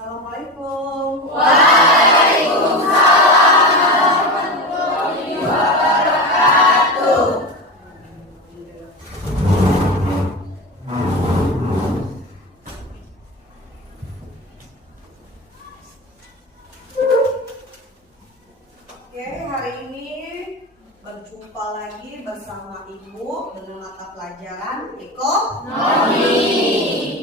Assalamualaikum. Waalaikumsalam warahmatullahi wabarakatuh. Oke, hari ini berjumpa lagi bersama Ibu dengan mata pelajaran ekonomi.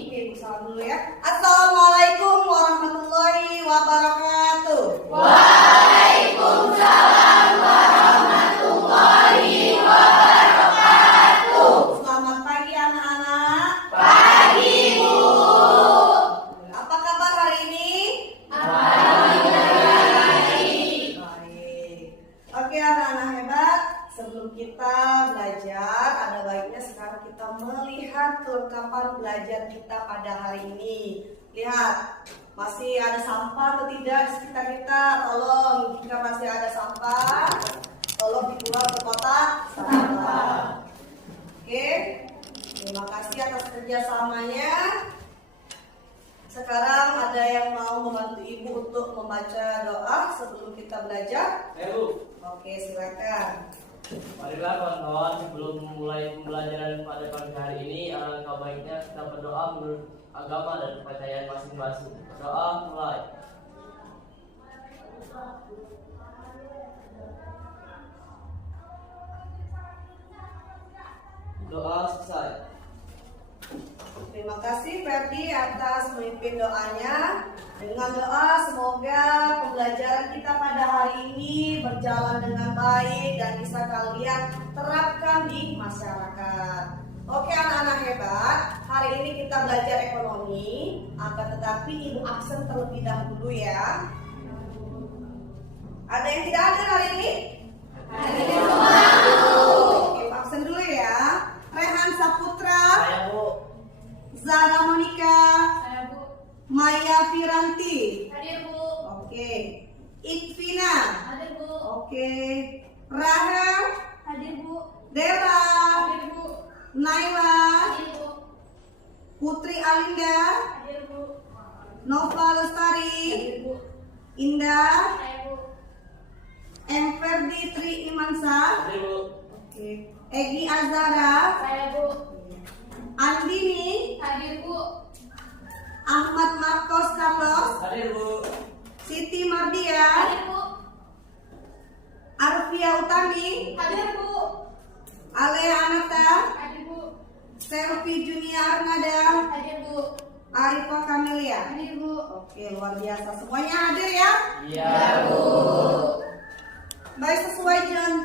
Oke, Ibu salam dulu ya. Assalamualaikum warahmatullahi wabarakatuh. Waalaikumsalam warahmatullahi wabarakatuh. Selamat pagi anak-anak. Pagi, Bu. Apa kabar hari ini? Baik. Baik. Oke anak-anak hebat, sebelum kita belajar, ada baiknya sekarang kita melihat kelengkapan belajar kita pada hari ini. Lihat, masih ada sampah atau tidak di sekitar kita? Tolong, jika masih ada sampah, tolong dibuang ke kotak sampah. Oke, terima kasih atas kerjasamanya. Sekarang ada yang mau membantu Ibu untuk membaca doa sebelum kita belajar? Bu. Oke, silakan. Marilah kawan-kawan, sebelum mulai pembelajaran pada pagi hari ini, alangkah baiknya kita berdoa menurut agama dan kepercayaan masing-masing. Doa mulai. Doa selesai. Terima kasih Ferdi atas memimpin doanya. Dengan doa semoga pembelajaran kita pada hari ini berjalan dengan baik dan bisa kalian terapkan di masyarakat. Oke anak-anak hebat, hari ini kita belajar ekonomi, akan tetapi Ibu absen terlebih dahulu ya. Ada yang tidak hadir hari ini? Oke, Ibu absen dulu ya. Rehan Saputra, Saya Bu. Zara Monika, Saya, Bu. Maya Firanti. Hadir, Bu. Oke. Ikvina. Hadir, Bu. Oke. Rahel. Hadir, Bu. Dela. Hadir, Bu. Naila. Hadir, Bu. Putri Alinda. Hadir, Bu. Nova Lestari. Hadir, Bu. Indah. Saya, Bu. Ferdi Tri Imansa. Hadir Bu. Oke. Egi Azara. Saya, Bu. Andini. Hadir, Bu. Ahmad Marcos Carlos. Hadir Bu. Siti Mardia. Hadir, Bu. Arfia Utami. Hadir, Bu. Alea Anata. Hadir, Bu. Selvi Junia Arnada. Hadir, Bu. Arifah Kamelia. Hadir, Bu. Oke, luar biasa. Semuanya hadir ya? Iya Bu. Baik, sesuai dengan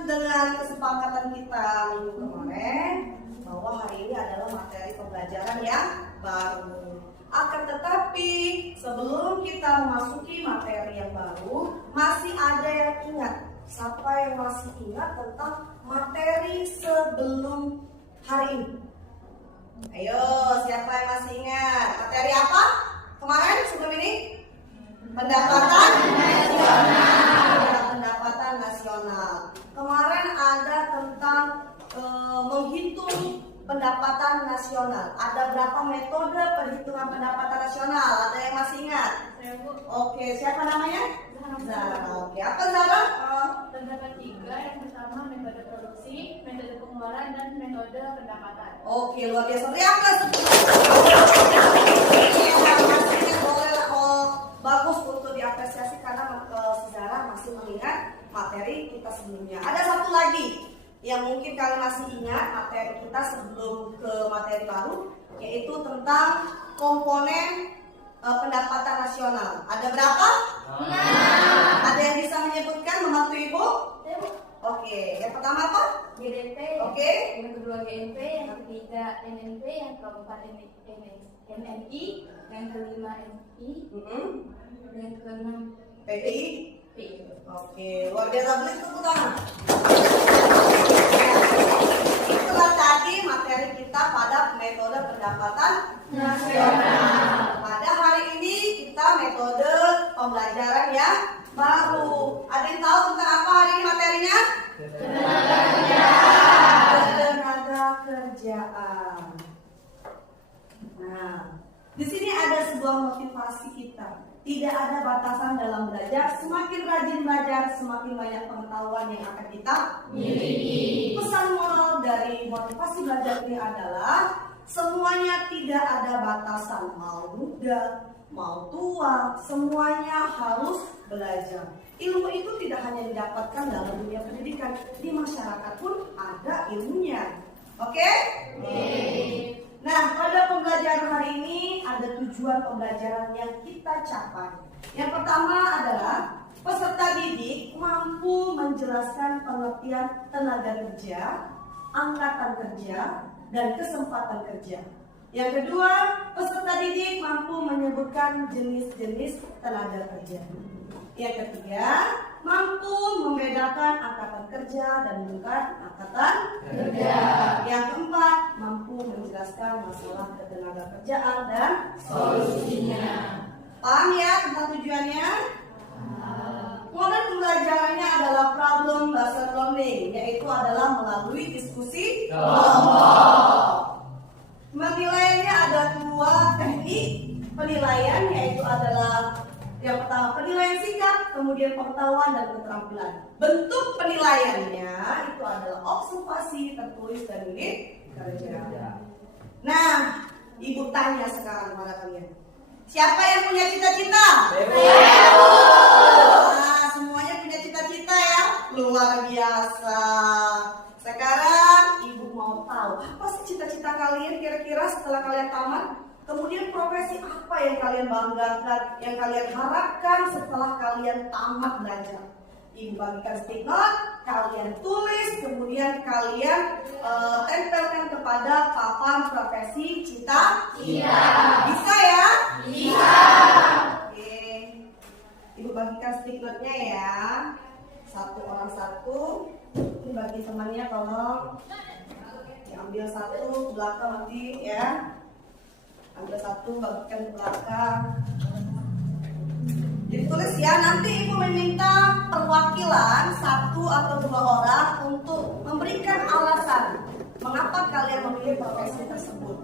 kesepakatan kita minggu kemarin bahwa hari ini adalah materi pembelajaran yang baru. Akan tetapi sebelum kita memasuki materi yang baru, masih ada yang ingat. Siapa yang masih ingat tentang materi sebelum hari ini? Ayo, siapa yang masih ingat? Materi apa? Kemarin sebelum ini? Pendapatan nasional. Pendapatan nasional. Kemarin ada tentang menghitung pendapatan nasional. Ada berapa metode perhitungan pendapatan nasional? Ada yang masih ingat? Saya, Bu. Oke, siapa namanya? Zara. Oke, apa Zara? Terdapat 3, yang pertama metode produksi, metode pengeluaran, dan metode pendapatan. Oke, luar biasa. Teriaklah boleh lah. Bagus untuk diapresiasi karena Zara masih mengingat materi kita sebelumnya. Ada satu lagi yang mungkin kalian masih ingat materi kita sebelum ke materi baru, yaitu tentang komponen pendapatan nasional. Ada berapa? Ada yang bisa menyebutkan, membantu Ibu? Saya, Bu. Oke, yang pertama apa? GDP, Oke. yang kedua GNP, yang ketiga NNP, yang keempat NNI, yang kelima NI, yang keenam PI. P. Oke, luar biasa, beri tepuk tangan. Itulah tadi materi kita pada metode pendapatan nasional. Pada hari ini kita metode pembelajaran yang baru. Ada yang tahu tentang apa hari ini materinya? Tenaga kerjaan. Nah, di sini ada sebuah motivasi kita. Tidak ada batasan dalam belajar. Semakin rajin belajar, semakin banyak pengetahuan yang akan kita miliki. Pesan moral dari motivasi belajar ini adalah semuanya tidak ada batasan. Mau muda, mau tua, semuanya harus belajar. Ilmu itu tidak hanya didapatkan dalam dunia pendidikan, di masyarakat pun ada ilmunya. Oke? Nah, pada pembelajaran hari ini ada tujuan pembelajaran yang kita capai. Yang pertama adalah peserta didik mampu menjelaskan pengertian tenaga kerja, angkatan kerja, dan kesempatan kerja. Yang kedua, peserta didik mampu menyebutkan jenis-jenis tenaga kerja. Yang ketiga, mampu membedakan angkatan kerja dan bukan angkatan kerja. Yang keempat, mampu menjelaskan masalah ketenaga kerjaan dan solusinya. Paham ya tentang tujuannya? Model pembelajarannya adalah problem based learning, yaitu adalah melalui diskusi kelompok. Penilaiannya ada dua teknik penilaian, yaitu adalah yang pertama penilaian singkat, kemudian pengetahuan dan keterampilan. Bentuk penilaiannya itu adalah observasi, tertulis, dan unit kerja. Nah, ibu tanya sekarang pada kalian, siapa yang punya cita-cita? Nah, semuanya punya cita-cita ya, luar biasa. Sekarang ibu mau tahu apa sih cita-cita kalian kira-kira setelah kalian tamat? Kemudian profesi apa yang kalian banggakan, yang kalian harapkan setelah kalian tamat belajar? Ibu bagikan stick note, kalian tulis, kemudian kalian tempelkan kepada papan profesi cita-cita. Bisa ya? Bisa. Oke. Ibu bagikan stick note-nya ya. Satu orang satu. Ini bagi temannya tolong diambil satu ke belakang nanti ya. Ambil satu, bagikan ke belakang. Jadi tulis ya, nanti ibu meminta perwakilan satu atau dua orang untuk memberikan alasan mengapa kalian memilih profesi tersebut.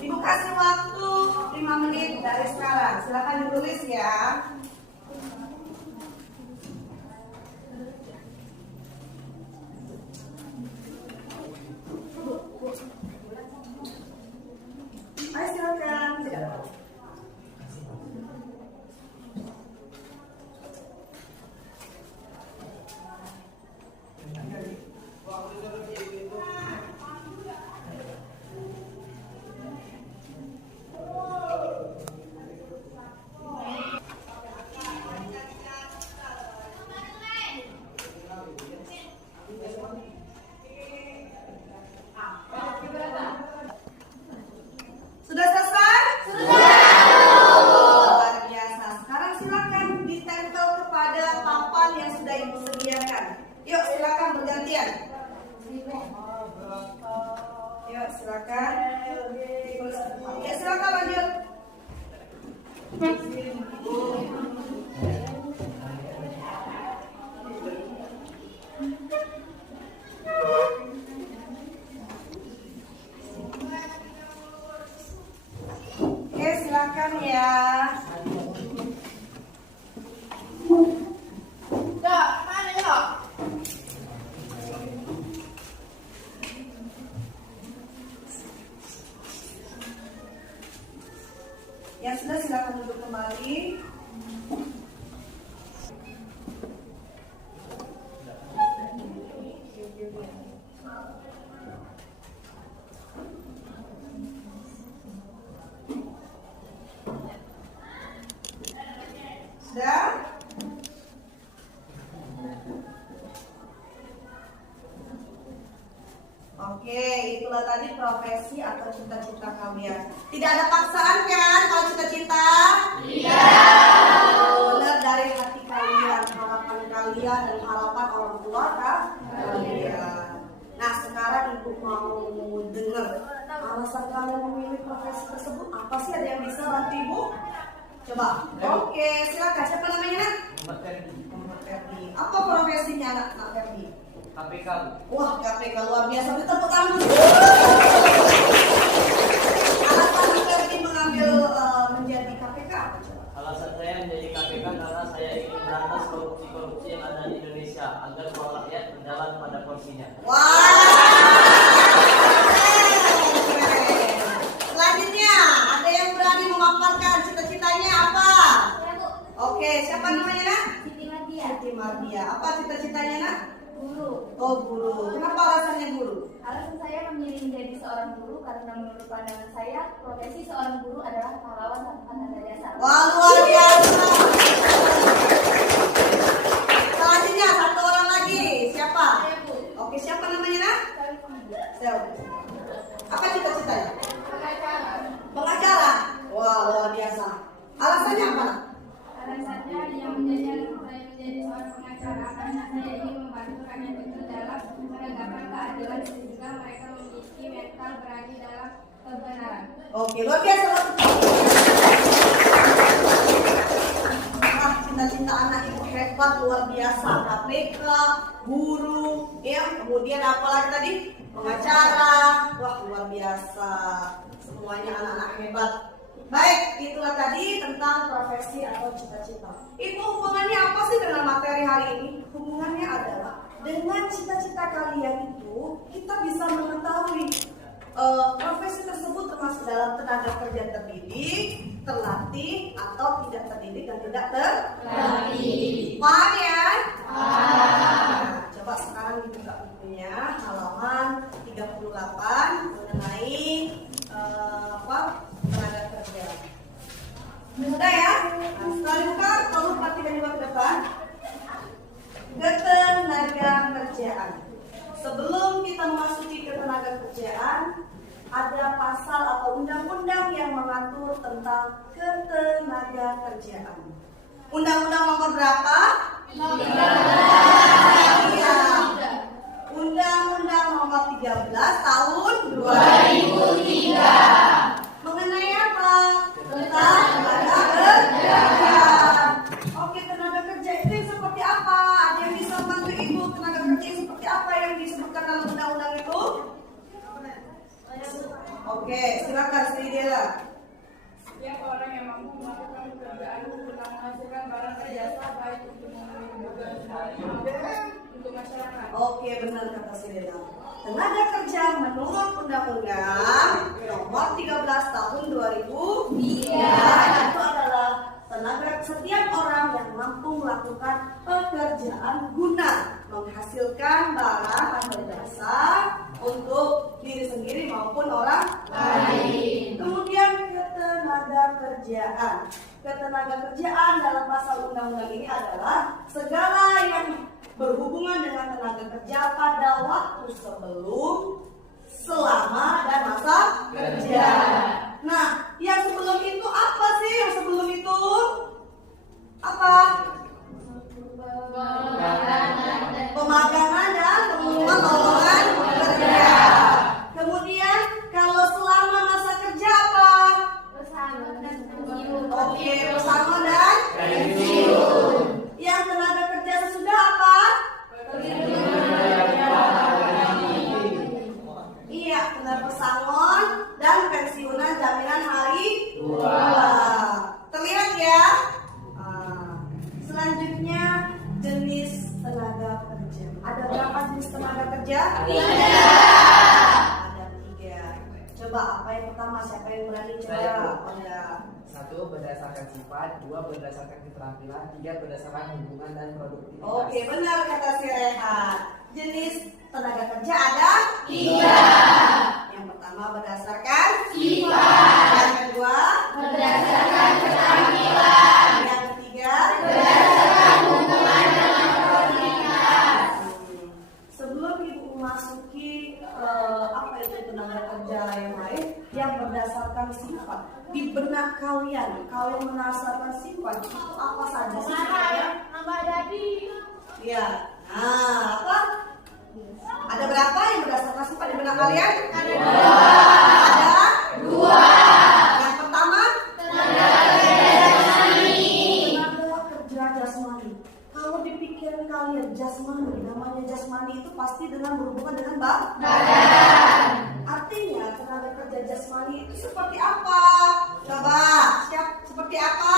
Ibu kasih waktu 5 menit dari sekarang. Silakan ditulis ya. Ayo silakan. Sudah selesai? Sudah. Luar biasa. Sekarang silakan ditempel kepada papan yang sudah ibu sediakan. Yuk silakan bergantian. Yuk silakan. Ya silakan lanjut. Oke, silakan ya. Dok, mana dok? Yang sudah silakan duduk kembali. Sudah? Oke, itulah tadi profesi atau cita-cita kalian. Tidak ada paksaan kan kalau cita-cita? Tidak. Benar dari hati kalian, harapan kalian dan harapan orang tua kalian. Nah, sekarang ibu mau dengar alasan kalian memilih profesi tersebut. Apa sih, ada yang bisa bantu ibu? Coba. Oke, silakan. Siapa namanya? Muhammad Ferdi. Muhammad Ferdi. Apa profesinya anak Ferdi? KPK. Wah, KPK luar biasa. Kita tepuk tangan dulu. Alasan Ferdi mengambil menjadi KPK apa? karena saya ingin berantas korupsi yang ada di Indonesia agar uang rakyat berjalan pada porsinya. Selanjutnya, ada yang berani memaparkan cita-citanya apa? Saya Bu, Oke, siapa namanya nak? Siti Mardia, Siti Mardia. Apa cita-citanya nak? guru. Oh guru. Kenapa alasannya guru? Alasan saya memilih menjadi seorang guru karena menurut pandangan saya, profesi seorang guru adalah pahlawan tanpa tanda dasar. Wah luar biasa. Selanjutnya satu orang lagi. Siapa? Saya Bu, Oke, siapa namanya nak? Sari Pemuda. Sel. Apa cita-citanya? Pengacara. Pengacara. Wah luar biasa. Alasannya apa nak? Alasannya yang menjadi alasan saya menjadi seorang pengacara karena saya ingin membantu rakyat itu dalam menegakkan keadilan sehingga mereka memiliki mental berani dalam kebenaran. Oke, luar biasa. Wah, cita-cita anak ibu hebat, luar biasa. KPK, guru, ya. Kemudian apa lagi tadi? Pengacara. Wah, luar biasa. Semuanya anak-anak hebat. Baik, itulah tadi tentang profesi atau cita-cita. Itu hubungannya apa sih dengan materi hari ini? Hubungannya adalah dengan cita-cita kalian itu kita bisa mengetahui profesi tersebut termasuk dalam tenaga kerja terdidik, terlatih, atau tidak terdidik dan tidak terlatih. Paham ya? Nah, coba sekarang dibuka bukunya halaman 38 mengenai tenaga kerja. Mudah ya? Nah, setelah dibuka, tolong perhatikan juga ke depan. Ketenaga kerjaan. Sebelum kita memasuki ketenaga kerjaan, ada pasal atau undang-undang yang mengatur tentang ketenaga kerjaan. Undang-undang nomor berapa? 13. Iya. Undang-undang nomor 13 tahun 2003. Mengenai apa? Tentang tenaga kerja. Oke, tenaga kerja itu seperti apa? Ada yang bisa membantu ibu? Tenaga kerja seperti apa yang disebutkan dalam undang-undang itu? Oke, silakan Sri Dela. Setiap orang yang mampu melakukan pekerjaan tentang menghasilkan barang dan jasa baik untuk memenuhi kebutuhan sehari maupun untuk masyarakat. Oke, benar kata Sri Dela. Tenaga kerja menurut Undang-Undang Nomor 13 Tahun 2003 itu adalah setiap orang yang mampu melakukan pekerjaan guna menghasilkan barang atau jasa untuk diri sendiri maupun orang lain. Kemudian ketenaga kerjaan dalam pasal undang-undang ini adalah segala yang berhubungan dengan tenaga kerja pada waktu sebelum, selama, dan masa kerja. Nah, yang sebelum itu apa sih? Yang sebelum itu apa? Pemagangan dan pengumuman lowongan kerja. Kemudian kalau selama masa kerja apa? Pesangon dan pensiun. Oke, pesangon dan pensiun. Yang tenaga kerja sesudah apa? Iya, benar, pesangon dan pensiunan jaminan hari tua. Terlihat ya? Selanjutnya jenis tenaga kerja. Ada berapa jenis tenaga kerja? Ada 3. Coba apa yang pertama? Siapa yang berani coba? Oh ya. 1 berdasarkan sifat, 2 berdasarkan keterampilan, 3 berdasarkan hubungan dan produktivitas. Oke, benar kata si Rehan. Jenis tenaga kerja ada 3. Yang pertama berdasarkan sifat. Yang kedua Berdasarkan keterampilan. Yang ketiga Berdasarkan hubungan dengan produktivitas. Sebelum ibu memasuki apa itu tenaga kerja yang lain yang berdasarkan sifat, di benak kalian kalau berdasarkan sifat itu apa saja sih sebenarnya? Nambah jadi. Iya. Nah, apa? Ada berapa yang berdasarkan sifat di benak kalian? Ada 2. Yang pertama tenaga kerja jasmani. Kalau di pikiran kalian jasmani, namanya jasmani itu pasti dengan berhubungan dengan badan. Artinya tenaga kerja jasmani itu seperti apa? Coba, seperti apa?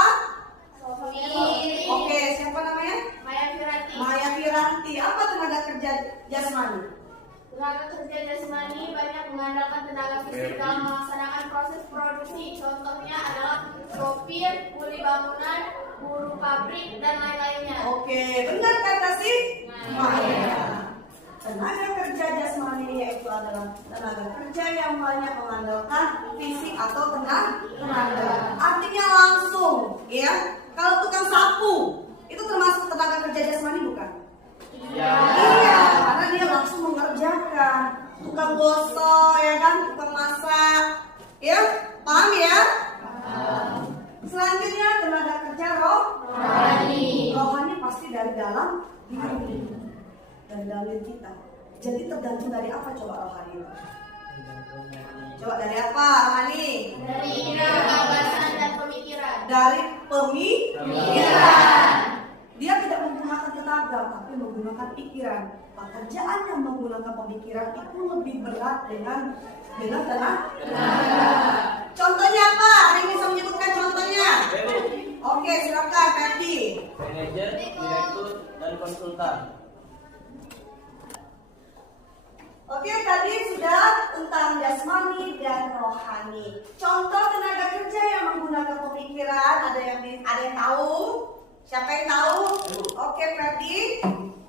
tenaga fisik dalam melaksanakan proses produksi. Contohnya adalah sopir, kuli bangunan, buruh pabrik, dan lain-lainnya. Oke, benar kata si Maya. Tenaga kerja jasmani yaitu adalah tenaga kerja yang banyak mengandalkan fisik atau tenaga. Artinya langsung, ya. Kalau tukang sapu itu termasuk tenaga kerja jasmani bukan? Ya. Iya, karena dia langsung mengerjakan. Tukang gosok, ya kan, tukang masak, ya, paham ya? Selanjutnya tenaga kerja rohani. Rohani pasti dari dalam diri, dari dalam diri kita. Jadi tergantung dari apa coba rohani? Coba dari apa rohani? Dari gagasan dan pemikiran. Dari pemikiran. Dia tidak menggunakan tenaga, tapi menggunakan pikiran. Pekerjaan yang menggunakan pemikiran itu lebih berat dengan tenaga. Contohnya apa? Ada yang bisa menyebutkan contohnya? Oke, silakan Ferdi. Manajer, direktur, dan konsultan. Oke, tadi sudah tentang jasmani dan rohani. Contoh tenaga kerja yang menggunakan pemikiran, ada yang tahu? Siapa yang tahu? Oke, Ferdi.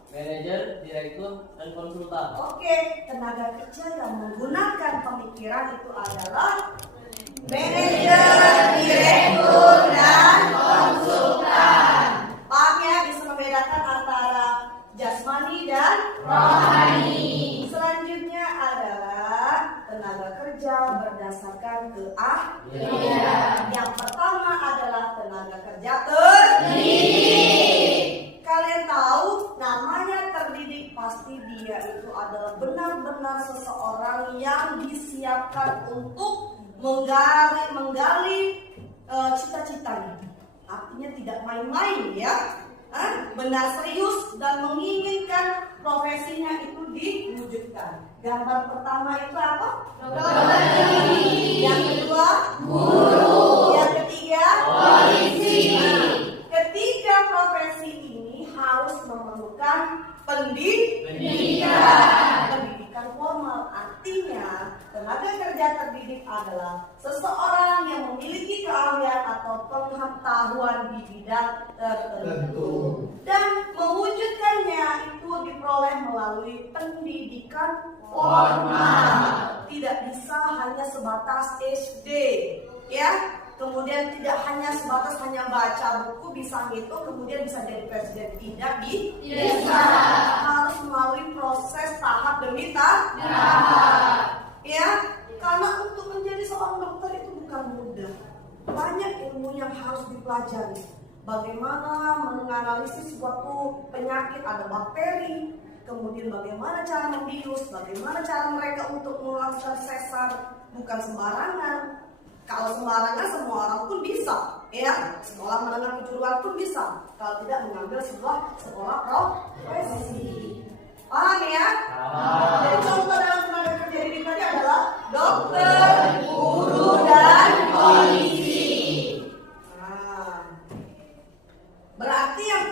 Manajer, direktur, dan konsultan. Oke, tenaga kerja yang menggunakan pemikiran itu adalah manajer, direktur, dan konsultan. Paham ya? Bisa membedakan antara jasmani dan rohani. Selanjutnya adalah tenaga kerja berdasarkan keahlian. Yang pertama adalah tenaga kerja terdidik. Kalian tahu namanya terdidik, pasti dia itu adalah benar-benar seseorang yang disiapkan untuk menggali cita-citanya. Artinya tidak main-main ya. Benar serius dan menginginkan profesinya itu diwujudkan. Gambar pertama itu apa? Dokter. Yang kedua, guru. Yang ketiga, polisi. Ketiga profesi ini harus memerlukan pendidikan formal. Artinya tenaga kerja terdidik adalah seseorang yang memiliki keahlian atau pengetahuan di bidang tertentu dan mewujudkannya itu diperoleh melalui pendidikan formal. Tidak bisa hanya sebatas SD, ya. Kemudian tidak hanya sebatas baca buku, bisa ngitung, kemudian bisa jadi presiden. Tidak bisa. Harus melalui proses tahap demi tahap. Ya, karena untuk menjadi seorang dokter itu bukan mudah. Banyak ilmu yang harus dipelajari. Bagaimana menganalisis suatu penyakit, ada bakteri, kemudian bagaimana cara membius, bagaimana cara mereka untuk melakukan sesar, bukan sembarangan. Kalau sembarangan semua orang pun bisa, ya. Sekolah menengah kejuruan pun bisa. Kalau tidak mengambil sebuah sekolah profesi. Paham ya? Jadi contoh dalam tenaga kerja didik tadi adalah dokter, guru, dan polisi. Berarti yang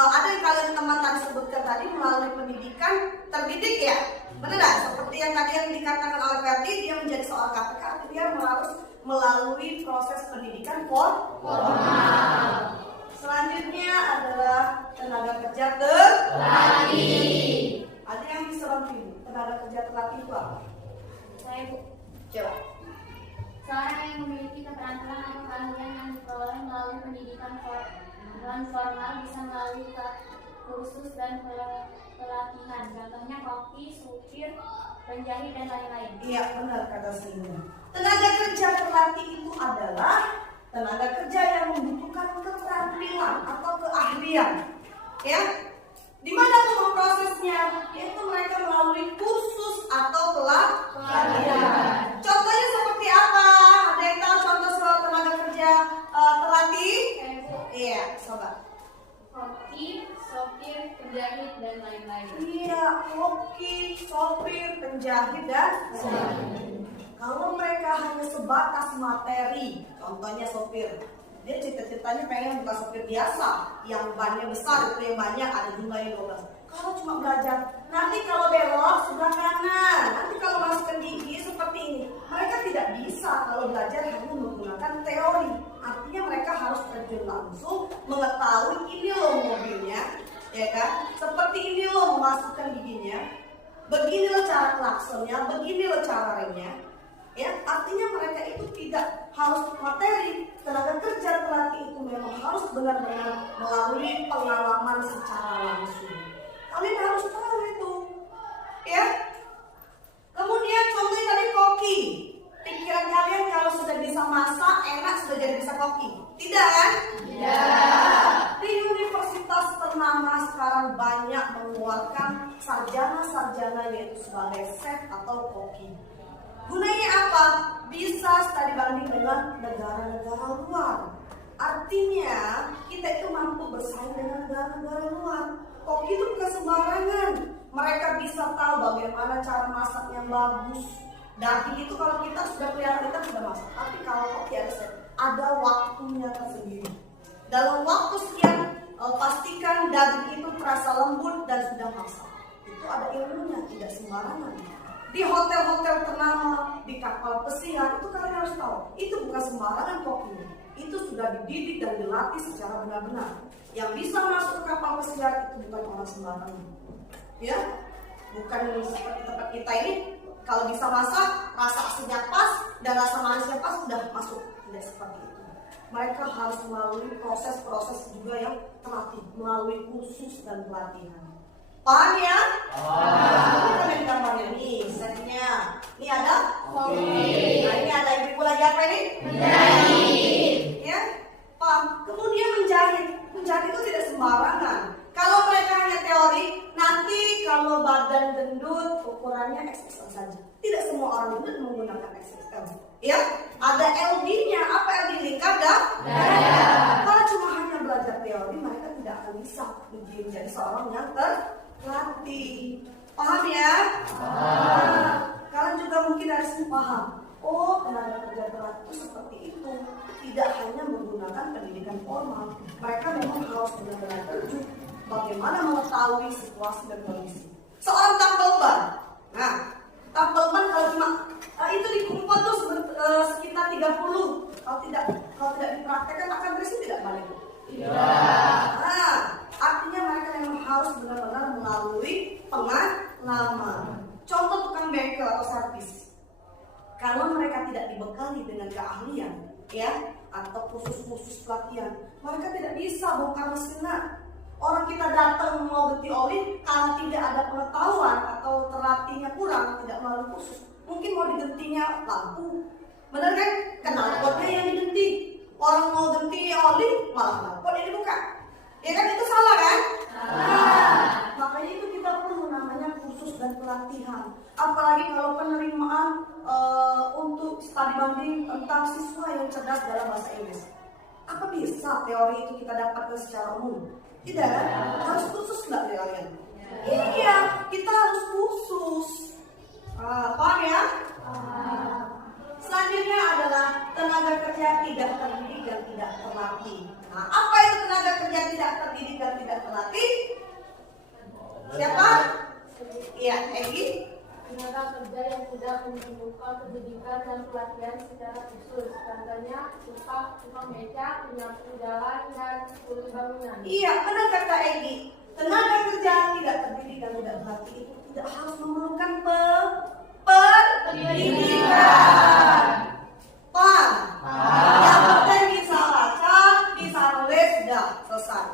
ada yang kalian teman tadi sebutkan tadi melalui pendidikan terdidik ya. Benar nggak? Seperti yang tadi yang dikatakan oleh Ferdi, dia menjadi seorang KPK, dia harus melalui proses pendidikan formal. Selanjutnya adalah tenaga kerja terlatih. Ada yang bisa bantu tenaga kerja terlatih itu apa? Saya Bu. Coba. Seorang yang memiliki keterampilan atau keahlian yang diperoleh melalui pendidikan formal bisa melalui kursus dan pelatihan. Contohnya koki, supir, penjahit, dan lain-lain. Iya, benar kata Sina. Tenaga kerja terlatih itu adalah tenaga kerja yang membutuhkan keterampilan atau keahlian. Ya, di mana tuh prosesnya? Yaitu mereka melalui kursus atau pelatihan. Contohnya seperti apa? Ada yang tahu contoh soal tenaga kerja terlatih? Iya, coba. Koki, sopir, penjahit, dan lain-lain. Iya, koki, sopir, penjahit, dan lain-lain. Kalau mereka hanya sebatas materi, contohnya sopir, dia cita-citanya pengen bukan sopir biasa, yang bannya besar itu yang banyak, ada jumlahnya 12. Kalau cuma belajar, nanti kalau belok sebelah kanan, nanti kalau masukkan gigi seperti ini, mereka tidak bisa kalau belajar hanya menggunakan teori. Artinya mereka harus terjun langsung, mengetahui ini loh mobilnya, ya kan? Seperti ini loh memasukkan giginya, begini loh cara klaksonnya, begini loh cara remnya. Ya, artinya mereka itu tidak harus materi. Tenaga kerja pelatih itu memang harus benar-benar melalui pengalaman secara langsung. Kalian harus tahu itu, ya. Kemudian contohnya tadi koki. Pikiran kalian kalau sudah bisa masak, enak sudah jadi bisa koki. Tidak kan? Tidak. Di universitas ternama sekarang banyak mengeluarkan sarjana-sarjana yaitu sebagai chef atau koki. Gunanya apa? Bisa studi banding dengan negara-negara luar. Artinya kita itu mampu bersaing dengan negara-negara luar. Koki itu bukan sembarangan. Mereka bisa tahu bagaimana cara masak yang bagus. Daging itu kalau kita sudah kelihatan kita sudah masak. Tapi kalau koki ada waktunya tersendiri. Dalam waktu sekian pastikan daging itu terasa lembut dan sudah masak. Itu ada ilmunya, tidak sembarangan. Di hotel-hotel ternama, di kapal pesiar, itu kalian harus tahu. Itu bukan sembarangan kokinya. Itu sudah dididik dan dilatih secara benar-benar. Yang bisa masuk ke kapal pesiar itu bukan orang sembarangan. Ya, bukan seperti tempat kita ini. Kalau bisa masak, rasa asinnya pas dan rasa manisnya pas sudah masuk. Tidak seperti itu. Mereka harus melalui proses-proses juga yang terlatih, melalui kursus dan pelatihan. Paham ya? Kita lihat gambarnya nih, setnya. Ini ada kopi. Nah ini ada ibu lagi apa ini? Menjahit. Ya, paham. Kemudian menjahit. Menjahit itu tidak sembarangan. Kalau mereka hanya teori, nanti kalau badan gendut ukurannya XXL saja. Tidak semua orang gendut menggunakan XXL. Ya, ada LD-nya. Apa LD ini? Kada? Kalau cuma hanya belajar teori, mereka tidak akan bisa menjadi seorang yang terlatih. Paham ya? Kalian juga mungkin harus paham. Oh, tenaga kerja terlatih itu seperti itu. Tidak hanya menggunakan pendidikan formal. Mereka memang harus benar-benar terjun. Bagaimana mengetahui situasi dan kondisi. Seorang tampil ban. Nah, tampil ban kalau cuma itu dikumpul tuh sekitar 30. Kalau tidak dipraktekkan akan bersih tidak balik. Nah, artinya mereka memang harus benar-benar melalui pengalaman. Contoh tukang bengkel atau servis. Kalau mereka tidak dibekali dengan keahlian, ya, atau khusus pelatihan, mereka tidak bisa bongkar mesinnya. Orang kita datang mau ganti oli, kalau tidak ada pengetahuan atau terlatihnya kurang, tidak melalui khusus, mungkin mau digentinya lampu. Benar kan? Knalpotnya yang diganti. Orang mau ganti oli, malah knalpot yang dibuka. Ya kan, itu salah kan? Makanya itu kita perlu namanya kursus dan pelatihan. Apalagi kalau penerimaan untuk studi banding tentang siswa yang cerdas dalam bahasa Inggris. Apa bisa teori itu kita dapatkan secara umum? Tidak kan? Harus khusus nggak kalian? Iya, kita harus khusus. Paham ya? Selanjutnya adalah tenaga kerja tidak terdidik dan tidak terlatih. Nah, apa itu tenaga kerja tidak terdidik dan tidak terlatih? Siapa? Iya, Egi. Tenaga kerja yang tidak menemukan pendidikan dan pelatihan secara khusus, contohnya tukang beca, penyapu jalan, dan kuli bangunan. Iya, benar kata Egi. Tenaga kerja tidak terdidik dan tidak terlatih itu tidak harus memerlukan pendidikan. Paham? Yang penting bisa baca, bisa nulis, sudah selesai.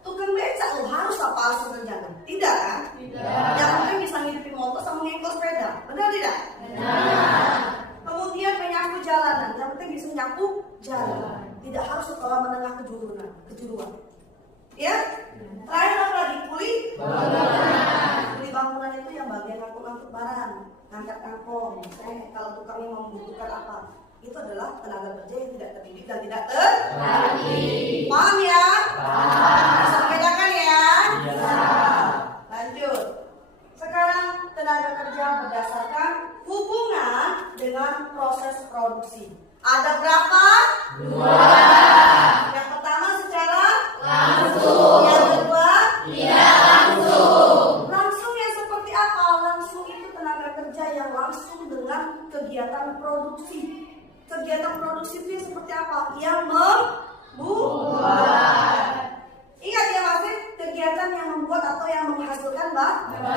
Tukang beca lo harus apa sarjana? Tidak kan? Tidak. Yang penting bisa ngidupin motor sama ngengkol sepeda. Benar tidak? Benar. Kemudian penyapu jalanan. Yang penting bisa nyapu jalan. Tidak harus sekolah menengah kejuruan. Ya? Terakhir apa lagi? Kuli bangunan. Kuli bangunan itu yang bagian ngangkut barang, ngangkat kangkung. Kalau tukangnya membutuhkan apa? Itu adalah tenaga kerja yang tidak terdidik dan tidak terlatih. Paham ya? Paham. Bisa membedakan ya? Bisa. Lanjut. Sekarang tenaga kerja berdasarkan hubungan dengan proses produksi. Ada berapa? 2. Yang pertama secara langsung. Yang kedua tidak kegiatan produksi itu seperti apa? Yang membuat. Ingat ya masih kegiatan yang membuat atau yang menghasilkan barang.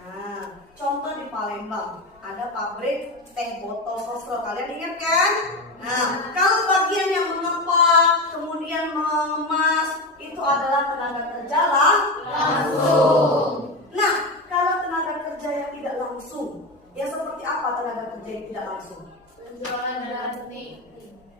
Nah, contoh di Palembang ada pabrik teh botol sosro, kalian ingat kan? Nah, kalau bagian yang mengepak kemudian mengemas itu adalah tenaga kerja langsung. Nah, kalau tenaga kerja yang tidak langsung, ya seperti apa tenaga kerja yang tidak langsung? Penjualan dan marketing.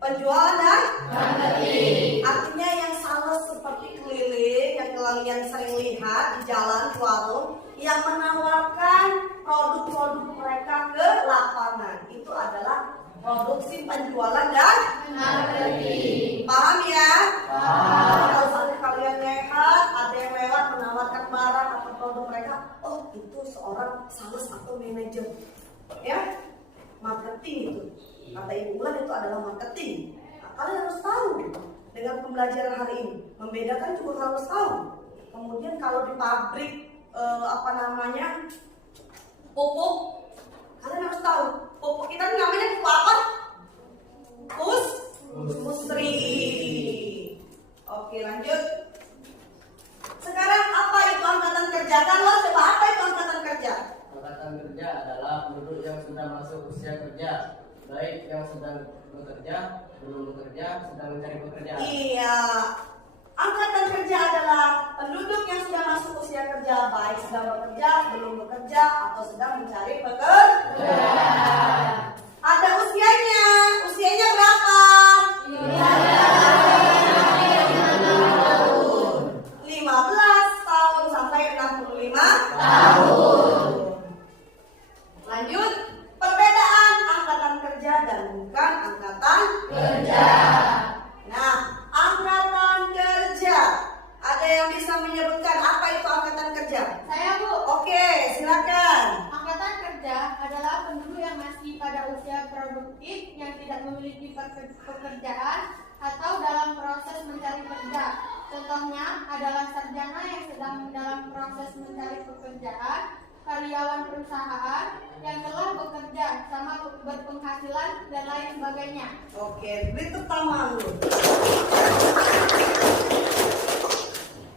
Penjualan dan marketing. Artinya yang sales seperti keliling yang kalian sering lihat di jalan, di warung, yang menawarkan produk-produk mereka ke lapangan. Itu adalah produksi, penjualan dan marketing. Paham ya? Paham. Kalau misalnya kalian lihat ada yang lewat menawarkan barang atau produk mereka, oh itu seorang sales atau manajer, ya, marketing itu. Kata Ibu Ulan itu adalah marketing. Nah, kalian harus tahu dengan pembelajaran hari ini. Membedakan juga harus tahu. Kemudian kalau di pabrik pupuk, kalian harus tahu pupuk kita ini namanya pupuk apa? Pusri. Oke, lanjut. Sekarang apa itu angkatan kerja? Kan lo coba apa itu angkatan kerja? Angkatan kerja adalah penduduk yang sudah masuk usia kerja, baik yang sedang bekerja, belum bekerja, sedang mencari pekerjaan. Iya. Angkatan kerja adalah penduduk yang sudah masuk usia kerja, baik sedang bekerja, belum bekerja, atau sedang mencari pekerjaan. Ada usianya. Usianya berapa? 15 tahun sampai 65 tahun. Lanjut. Perbedaan angkatan kerja dan bukan angkatan kerja. Nah, angkatan kerja. Ada yang bisa menyebutkan apa itu angkatan kerja? Saya, Bu. Oke, silakan. Angkatan kerja adalah penduduk yang masih pada usia produktif yang tidak memiliki pekerjaan atau dalam proses mencari kerja. Contohnya adalah sarjana yang sedang dalam proses mencari pekerjaan, karyawan perusahaan yang telah bekerja sama berpenghasilan dan lain sebagainya. Oke, beri tepuk tangan dulu.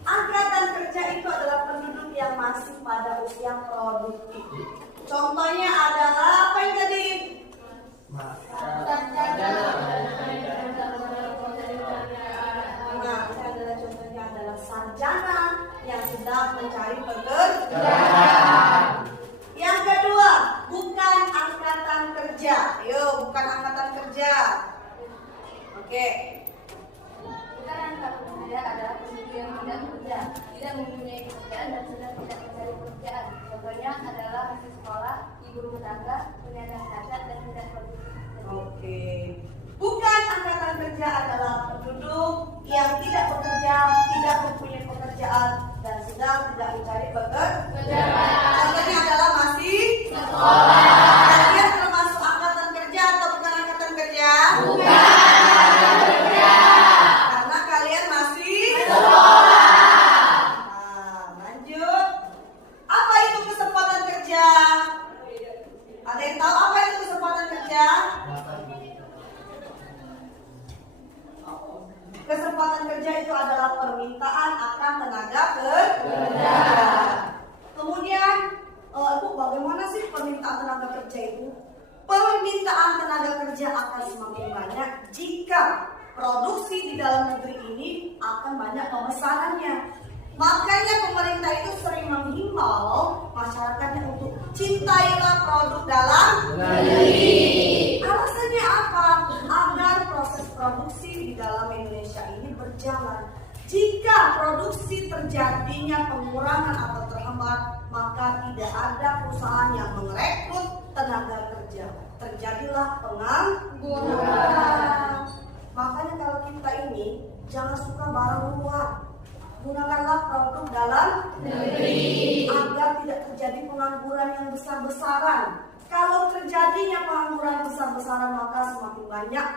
Angkatan kerja itu adalah penduduk yang masih pada usia produktif. Contohnya adalah apa yang tadi? Nah, ini adalah contohnya adalah sarjana yang sedang mencari pekerjaan. Yang kedua, bukan angkatan kerja. Yo, bukan angkatan kerja. Oke. Bukan angkatan kerja adalah penduduk yang tidak bekerja, tidak mempunyai pekerjaan dan sedang tidak mencari pekerjaan. Contohnya adalah masih sekolah, ibu rumah tangga, penyandang cacat dan tidak produktif. Oke. Bukan angkatan kerja adalah penduduk yang tidak bekerja, tidak mempunyai pekerjaan dan sedang tidak mencari pekerjaan. Contohnya adalah masih sekolah. Kalian termasuk angkatan kerja atau bukan angkatan kerja? Bukan kerja. Karena kalian masih sekolah. Nah, lanjut. Apa itu kesempatan kerja? Ada yang tahu apa itu kesempatan kerja? Kesempatan kerja itu adalah permintaan akan tenaga kerja. Kemudian, Bu, bagaimana sih permintaan tenaga kerja itu? Permintaan tenaga kerja akan semakin banyak jika produksi di dalam negeri ini akan banyak pemesanannya. Makanya pemerintah itu sering menghimbau masyarakatnya untuk cintailah produk dalam negeri. Alasannya apa? Agar proses produksi di dalam Indonesia ini berjalan. Jika produksi terjadinya pengurangan atau terhambat, maka tidak ada perusahaan yang merekrut tenaga kerja. Terjadilah pengangguran. Makanya kalau kita ini jangan suka barang luar. Gunakanlah produk dalam negeri agar tidak terjadi pengangguran yang besar-besaran. Kalau terjadinya pengangguran besar-besaran, maka semakin banyak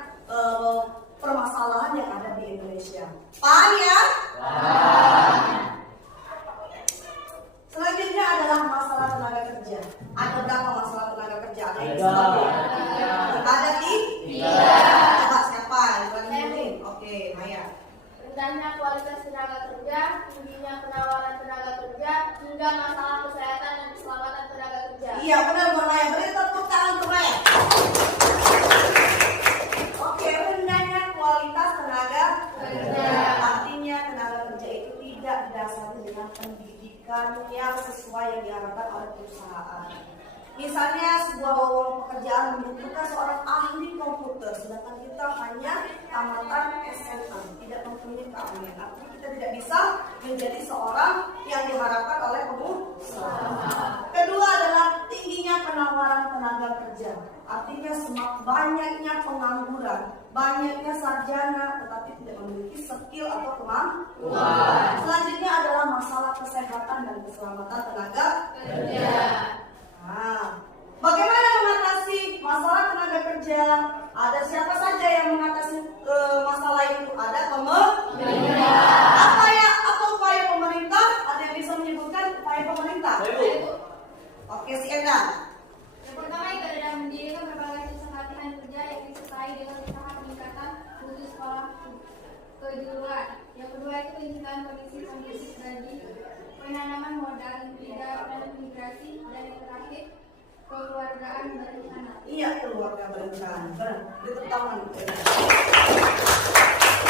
permasalahan yang ada di Indonesia. Paham ya? Selanjutnya adalah masalah tenaga kerja. Ada berapa masalah tenaga kerja? Ada yang disebut? Ada juga masalah kesehatan dan keselamatan tenaga kerja. Iya benar Bu Maya, beri tepuk tangan untuk Maya. Oke, rendahnya kualitas tenaga kerja. Artinya tenaga kerja itu tidak didasari dengan pendidikan yang sesuai yang diharapkan oleh perusahaan. Misalnya sebuah lowongan pekerjaan membutuhkan seorang ahli komputer, sedangkan kita hanya tamatan SMA, tidak mempunyai keahlian. Artinya kita tidak bisa menjadi seorang yang diharapkan oleh perusahaan. Kedua adalah tingginya penawaran tenaga kerja. Artinya semakin banyaknya pengangguran, banyaknya sarjana tetapi tidak memiliki skill atau kemampuan. Selanjutnya adalah masalah kesehatan dan keselamatan tenaga kerja. Nah, bagaimana mengatasi masalah tenaga kerja? Ada siapa saja yang mengatasi masalah itu? Ada pemerintah. Apa upaya pemerintah? Ada yang bisa menyebutkan upaya pemerintah? Oke, si Endang. Yang pertama itu adalah mendirikan berbagai sistem latihan kerja yang disertai dengan usaha peningkatan mutu sekolah kejuruan. Yang kedua itu pendidikan kondisi gaji, penanaman modal tidak dan migrasi, dan yang terakhir kekeluargaan berencana. Iya, keluarga berencana. Benar. Beri tangan.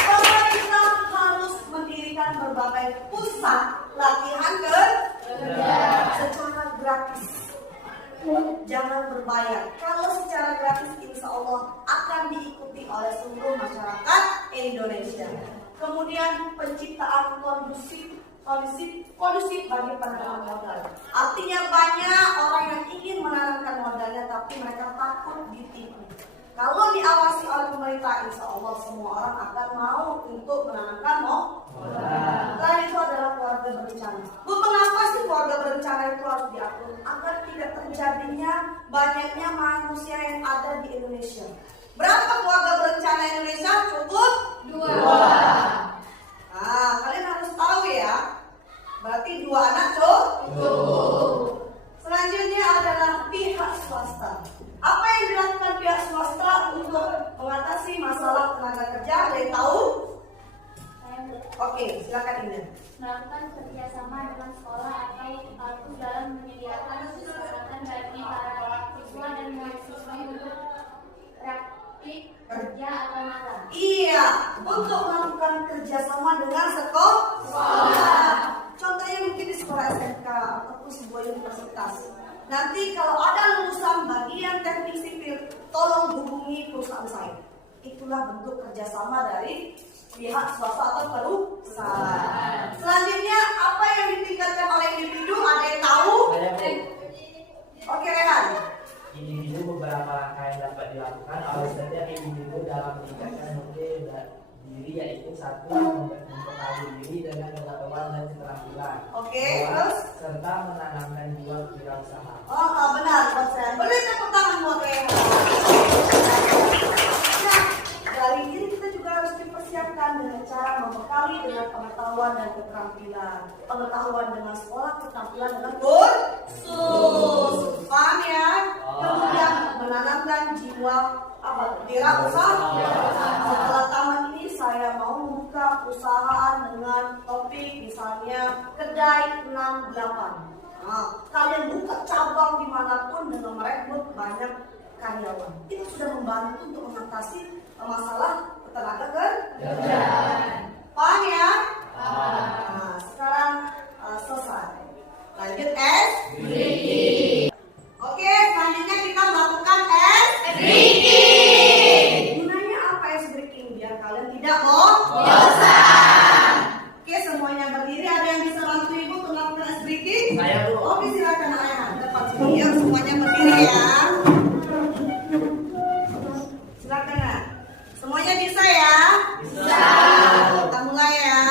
Pemerintah harus mendirikan berbagai pusat latihan kerja secara gratis. Jangan berbayar. Kalau secara gratis, insya Allah akan diikuti oleh seluruh masyarakat Indonesia. Kemudian penciptaan kondusif bagi penanaman modal. Artinya banyak orang yang ingin menanamkan modalnya tapi mereka takut ditipu. Kalau diawasi oleh pemerintah, insya Allah semua orang akan mau untuk menanamkan modal. Selain itu adalah keluarga berencana. Bu, mengapa sih keluarga berencana itu harus diatur? Agar tidak terjadinya banyaknya manusia yang ada di Indonesia. Berapa keluarga berencana Indonesia? Cukup 2. Nah, kalian harus tahu ya. Berarti 2 anak cukup. Selanjutnya adalah pihak swasta. Apa yang dilakukan pihak swasta untuk mengatasi masalah tenaga kerja? Ada yang tahu? Oke, silakan Indah. Melakukan kerjasama dengan sekolah atau kampus dalam menyediakan kesempatan bagi para siswa dan mahasiswa untuk praktik kerja atau magang. Iya, untuk melakukan kerjasama dengan sekolah. Contohnya mungkin di sekolah SMK ataupun sebuah universitas. Nanti kalau ada lulusan bagian teknik sipil, tolong hubungi perusahaan saya. Itulah bentuk kerjasama dari pihak swasta atau perusahaan. Selanjutnya, apa yang ditingkatkan oleh individu? Ada yang tahu? Oke, Rehan. Individu beberapa langkah yang dapat dilakukan oleh setiap individu dalam meningkatkan mutu diri, yaitu 1. Membekali diri dengan pengetahuan dan keterampilan. Oke, Dua, terus? serta menanamkan jiwa wirausaha. Oh, benar, Bos Rehan. Beri tepuk tangan buat Rehan. Nah, dari diri kita juga harus dipersiapkan dengan cara membekali dengan pengetahuan dan keterampilan. Pengetahuan dengan sekolah, keterampilan dengan kursus. Paham ya? Kemudian menanamkan jiwa wirausaha. Setelah taman ini saya mau membuka perusahaan dengan topik misalnya kedai 68. Nah, kalian buka cabang dimanapun dengan merekrut banyak karyawan. Itu sudah membantu untuk mengatasi masalah tenaga kerja. Paham ya? Nah, sekarang selesai. Lanjut S. Oke, selanjutnya kita melakukan S. Gunanya apa S breaking? Biar kalian tidak bosan. Oke, semuanya berdiri. Ada yang bisa bantu ibu untuk melakukan S breaking? Saya, Bu. Oke, silakan ayah. Depan sini ya. Semuanya berdiri ya. Silakan nak. Semuanya bisa ya? Bisa. Kita mulai ya.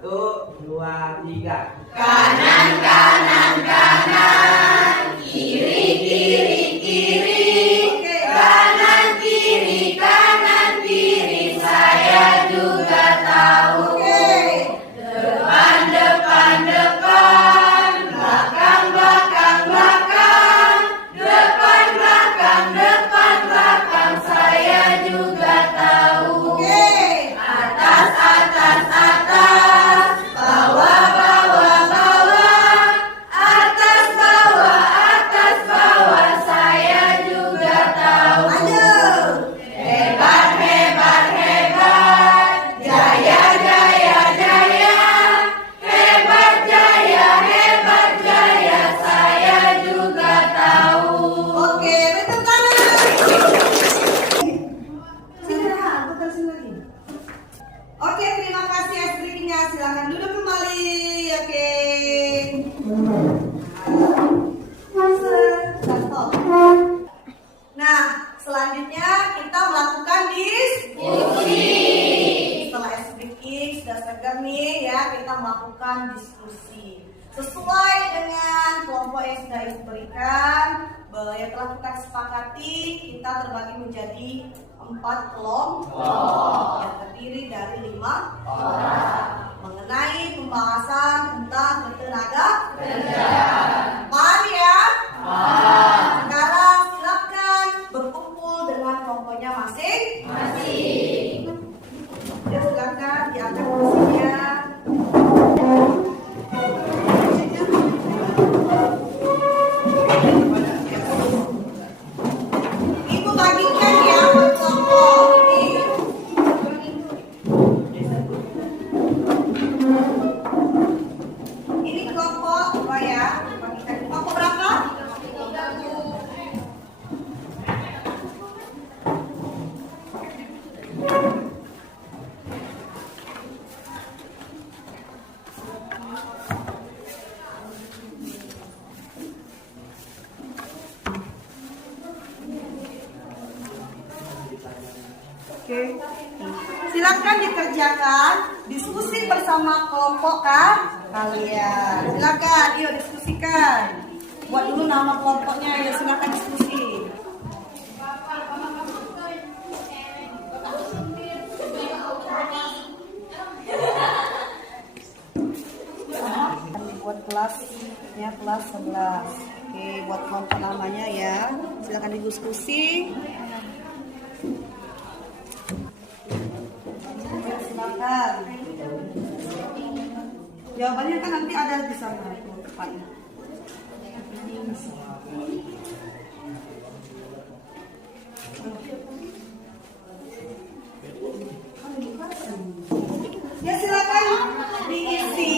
1, 2, 3. Kanan, kanan, kanan. Kiri, kiri, kiri. Oke. Kanan, kiri, saya juga tahu. Oke. Depan, depan, depan. Belakang, belakang, belakang. Depan, belakang, saya juga kita melakukan diskusi. Setelah es breaking sudah segar nih ya, kita melakukan diskusi sesuai dengan kelompok yang sudah Ibu berikan. Yang telah kita sepakati, kita terbagi menjadi 4 kelompok yang terdiri dari 5 orang mengenai pembahasan tentang ketenaga kerjaan. Paham ya? Sekarang silakan berkumpul dengan kelompoknya masing-masing. Ya, silakan diangkat kursinya. Ibu bagikan ya buat kelompok ini. Ini kelompok apa ya? Bagikan kelompok berapa? Oke. Silakan dikerjakan diskusi bersama kelompok kalian. Silakan, yuk diskusikan. Buat dulu nama kelompoknya ya, silakan diskusi. Buat kelasnya kelas 11. Oke, buat kelompok namanya ya. Silakan didiskusi. Silakan. Jawabannya kan nanti ada di sana depannya. Ya silakan diisi.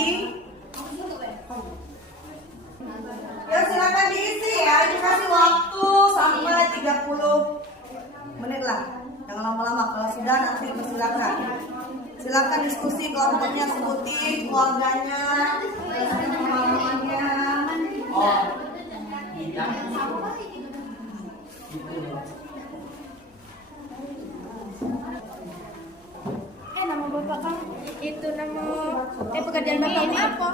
Ya silakan diisi ya. Dikasih waktu sampai 30 menit lah. Jangan lama-lama. Kalau sudah nanti silakan. Silakan diskusi kelompoknya, sebutin keluarganya, pengalamannya. Oh, Nama bapak kan itu nama pekerjaan bapak ini apa?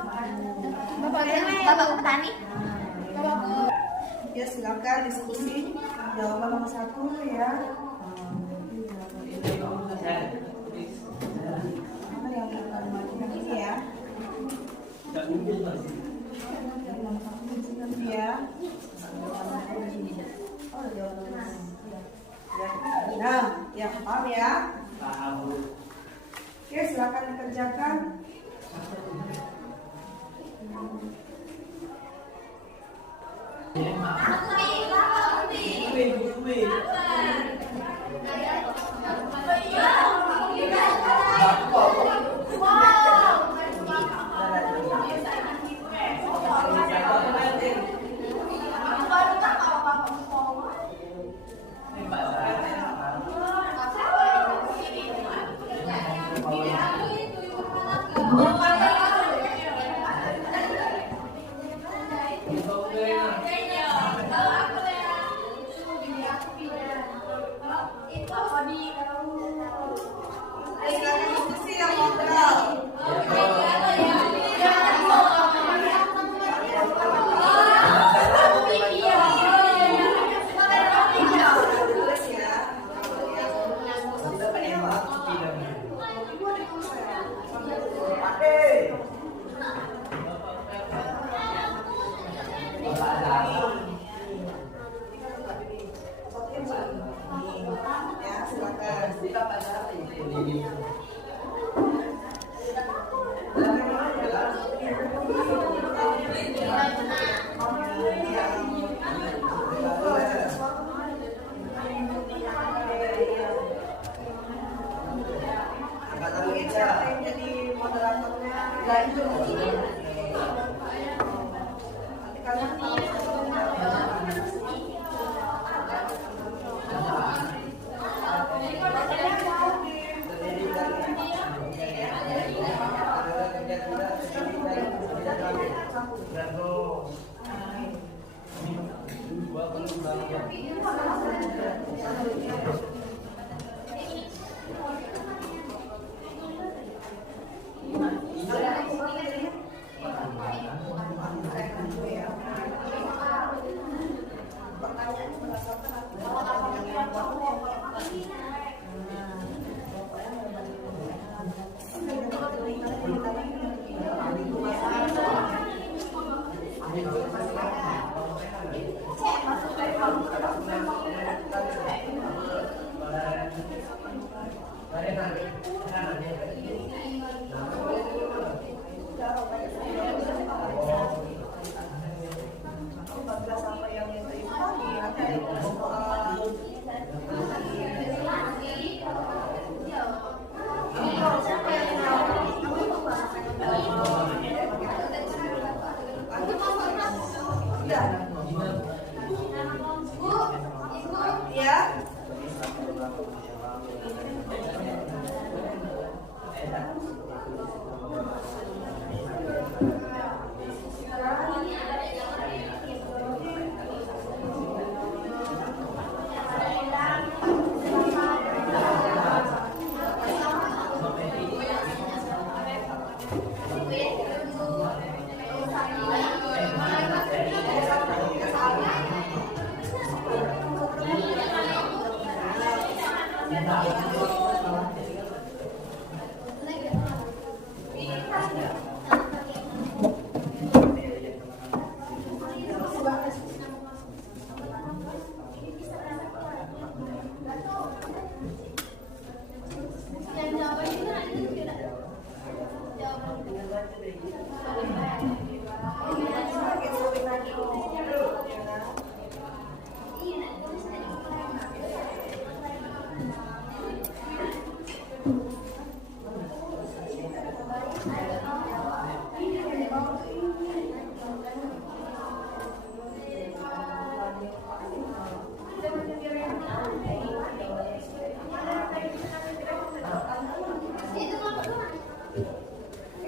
Bapak petani. Bapakku. Ya silakan diskusi. Jawaban nomor 1 ya. Apa yang akan dimajukan ini ya? Ya. Oh, jawaban. Nah, ya paham ya? Oke, silakan dikerjakan. Silakan diskusi yang ngobrol. Ya, silakan. Jadi moderatornya itu. Nanti kalian Gua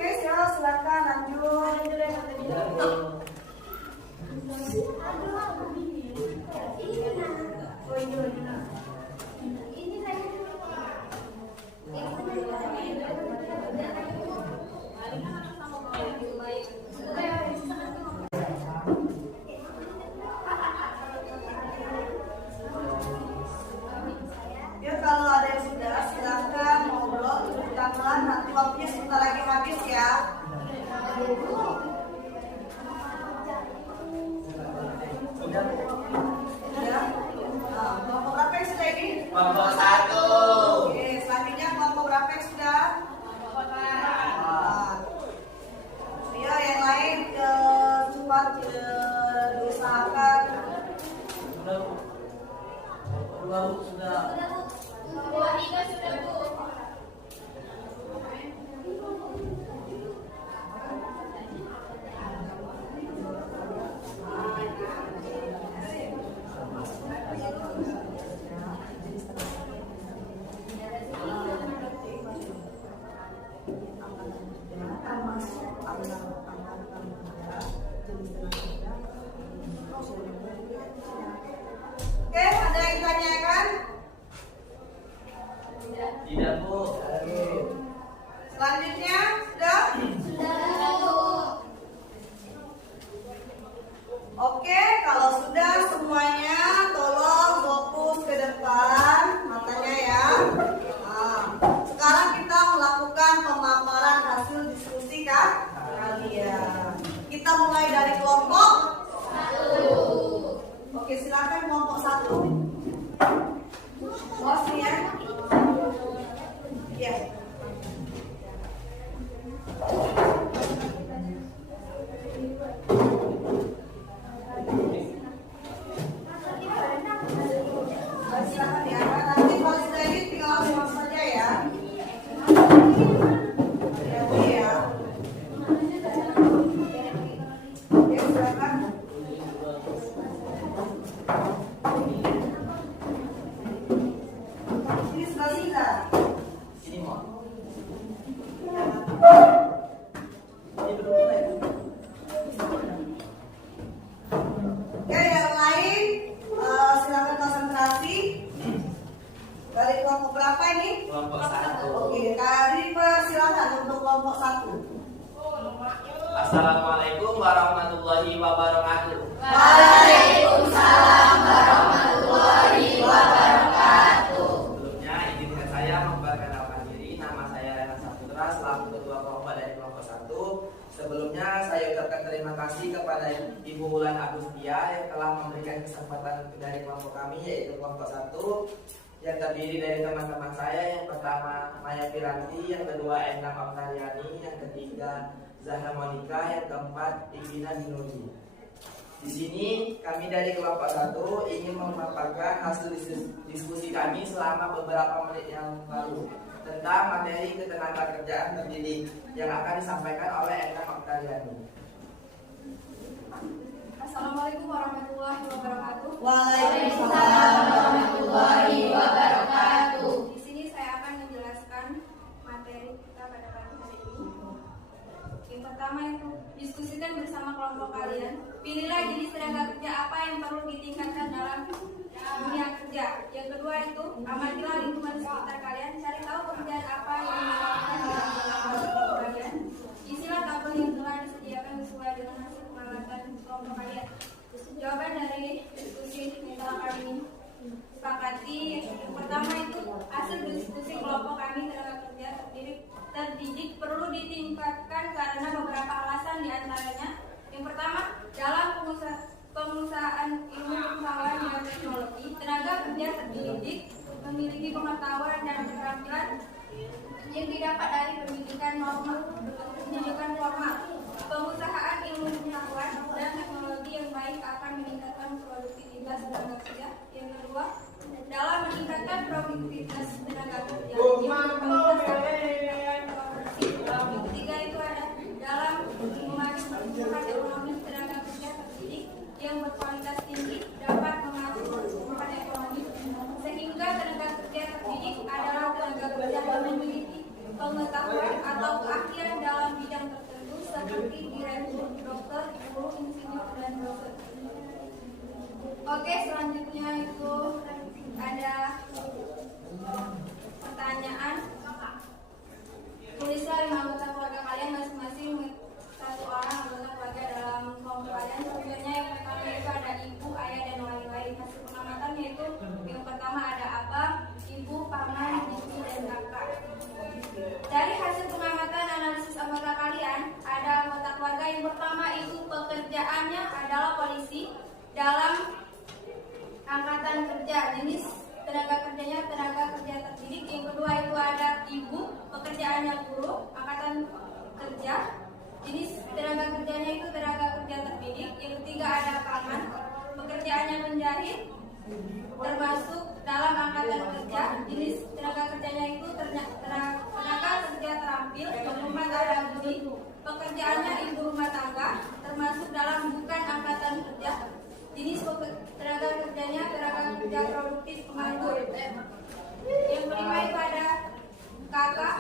Oke, silakan lanjut. Ya kalau ada yang sudah silakan ngobrol tepuk tangan, nanti waktunya sebentar lagi habis ya. Ya. Nah, kelompok berapa yang sudah ini? Kelompok 1. Oke, selanjutnya kelompok berapa yang sudah? Ya, yang lain cepat diusahakan. Sudah. Oke, ada yang ditanyakan? Tidak, Bu. Selanjutnya, sudah? Oke, kalau sudah semuanya tolong fokus ke depan matanya ya. Nah, sekarang kita melakukan pemaparan hasil diskusi kalian. Kita mulai dari kelompok 1. Oke, silakan kelompok 1. Bos ya. Iya. Silakan ya. Nanti kalau sudah ini tinggal lewat saja ya. Ya, Bu ya. Ya, silakan. Ini sudah. Ini mau. Oke, yang lain silakan konsentrasi. Dari kelompok berapa ini? Kelompok 1. Oke, Kak silakan untuk kelompok 1. Assalamualaikum warahmatullahi wabarakatuh. Waalaikumsalam warahmatullahi wabarakatuh. Sebelumnya izinkan saya memperkenalkan diri. Nama saya Rena Saputra selaku ketua kelompok dari kelompok 1. Sebelumnya saya ucapkan terima kasih kepada Ibu Wulan Agustia yang telah memberikan kesempatan dari kelompok kami, yaitu kelompok 1 yang terdiri dari teman-teman saya. Yang pertama Maya Piranti, yang kedua Endang Octaviani, yang ketiga Zahra Monika, yang keempat Ibina Binuri. Di sini kami dari kelompok 1 ingin memaparkan hasil diskusi kami selama beberapa menit yang lalu tentang materi ketenagakerjaan terdidik yang akan disampaikan oleh Endang Octaviani. Assalamualaikum warahmatullahi wabarakatuh. Waalaikumsalam warahmatullahi wabarakatuh. amatilah lingkungan sekitar kalian, cari tahu pekerjaan apa yang dilakukan dalam kelompok kalian. Isilah tabel yang telah disediakan sesuai dengan hasil pengamatan kelompok kalian. Jawaban dari diskusi yang telah kami sepakati, yang pertama itu hasil diskusi kelompok kami tenaga kerja terdidik perlu ditingkatkan karena beberapa alasan, diantaranya yang pertama, dalam pengusahaan ilmu pengetahuan dan teknologi, tenaga kerja terdidik memiliki pengetahuan dan keterampilan yang didapat dari pendidikan formal. Pengusahaan ilmu pengetahuan dan teknologi yang baik akan meningkatkan produktivitas tenaga kerja. Yang kedua, dalam meningkatkan produktivitas tenaga kerja, yang ketiga itu ada dalam memajukan ekonomi, tenaga kerja terdidik yang berkualitas tinggi dapat memajukan ekonomi, sehingga tenaga kerja terdidik adalah tenaga kerja yang memiliki pengetahuan atau keahlian dalam bidang tertentu seperti direktur, dokter, guru, insinyur, dan dosen. Oke, selanjutnya itu ada pertanyaan. Tulislah 5 anggota keluarga kalian masing-masing, satu orang anggota keluarga dalam kelompok kalian. Contohnya yang pertama itu ada ibu, ayah, dan lain-lain. Hasil pengamatan yaitu yang pertama ada abang, ibu, paman, bibi, dan kakak. Dari hasil pengamatan analisis anggota kalian, ada anggota keluarga yang pertama itu pekerjaannya adalah polisi dalam angkatan kerja, jenis tenaga kerjanya tenaga kerja terdidik. Yang kedua itu ada ibu, pekerjaannya guru, angkatan kerja, jenis tenaga kerjanya itu tenaga kerja terdidik. Yang ketiga ada paman, pekerjaannya menjahit, termasuk dalam angkatan kerja, jenis tenaga kerjanya itu tenaga kerja terampil. Yang keempat ada budi, pekerjaannya ibu rumah tangga, termasuk dalam bukan angkatan kerja, jenis tenaga kerjanya tenaga kerja produktif penganggur. Yang kelima itu ada kakak,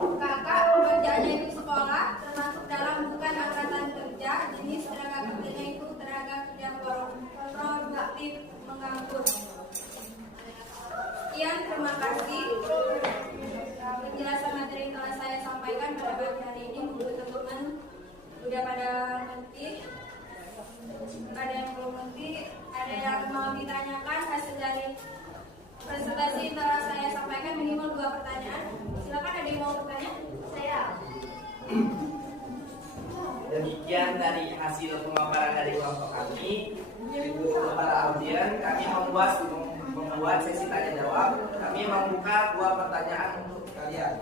pekerjaannya itu sekolah, termasuk dalam bukan angkatan kerja, jenis tenaga kerjanya itu tenaga kerja produktif penganggur. Sekian, terima kasih. Penjelasan materi yang telah saya sampaikan pada pagi hari ini, menurut teman-teman sudah pada mengerti. Ada yang belum ngerti, ada yang mau ditanyakan hasil dari presentasi yang telah saya sampaikan, minimal 2 pertanyaan. Silakan, ada yang mau bertanya? Saya. Demikian dari hasil pemaparan dari kelompok kami. Untuk para audien, kami membuat sesi tanya jawab. Kami membuka 2 pertanyaan untuk kalian.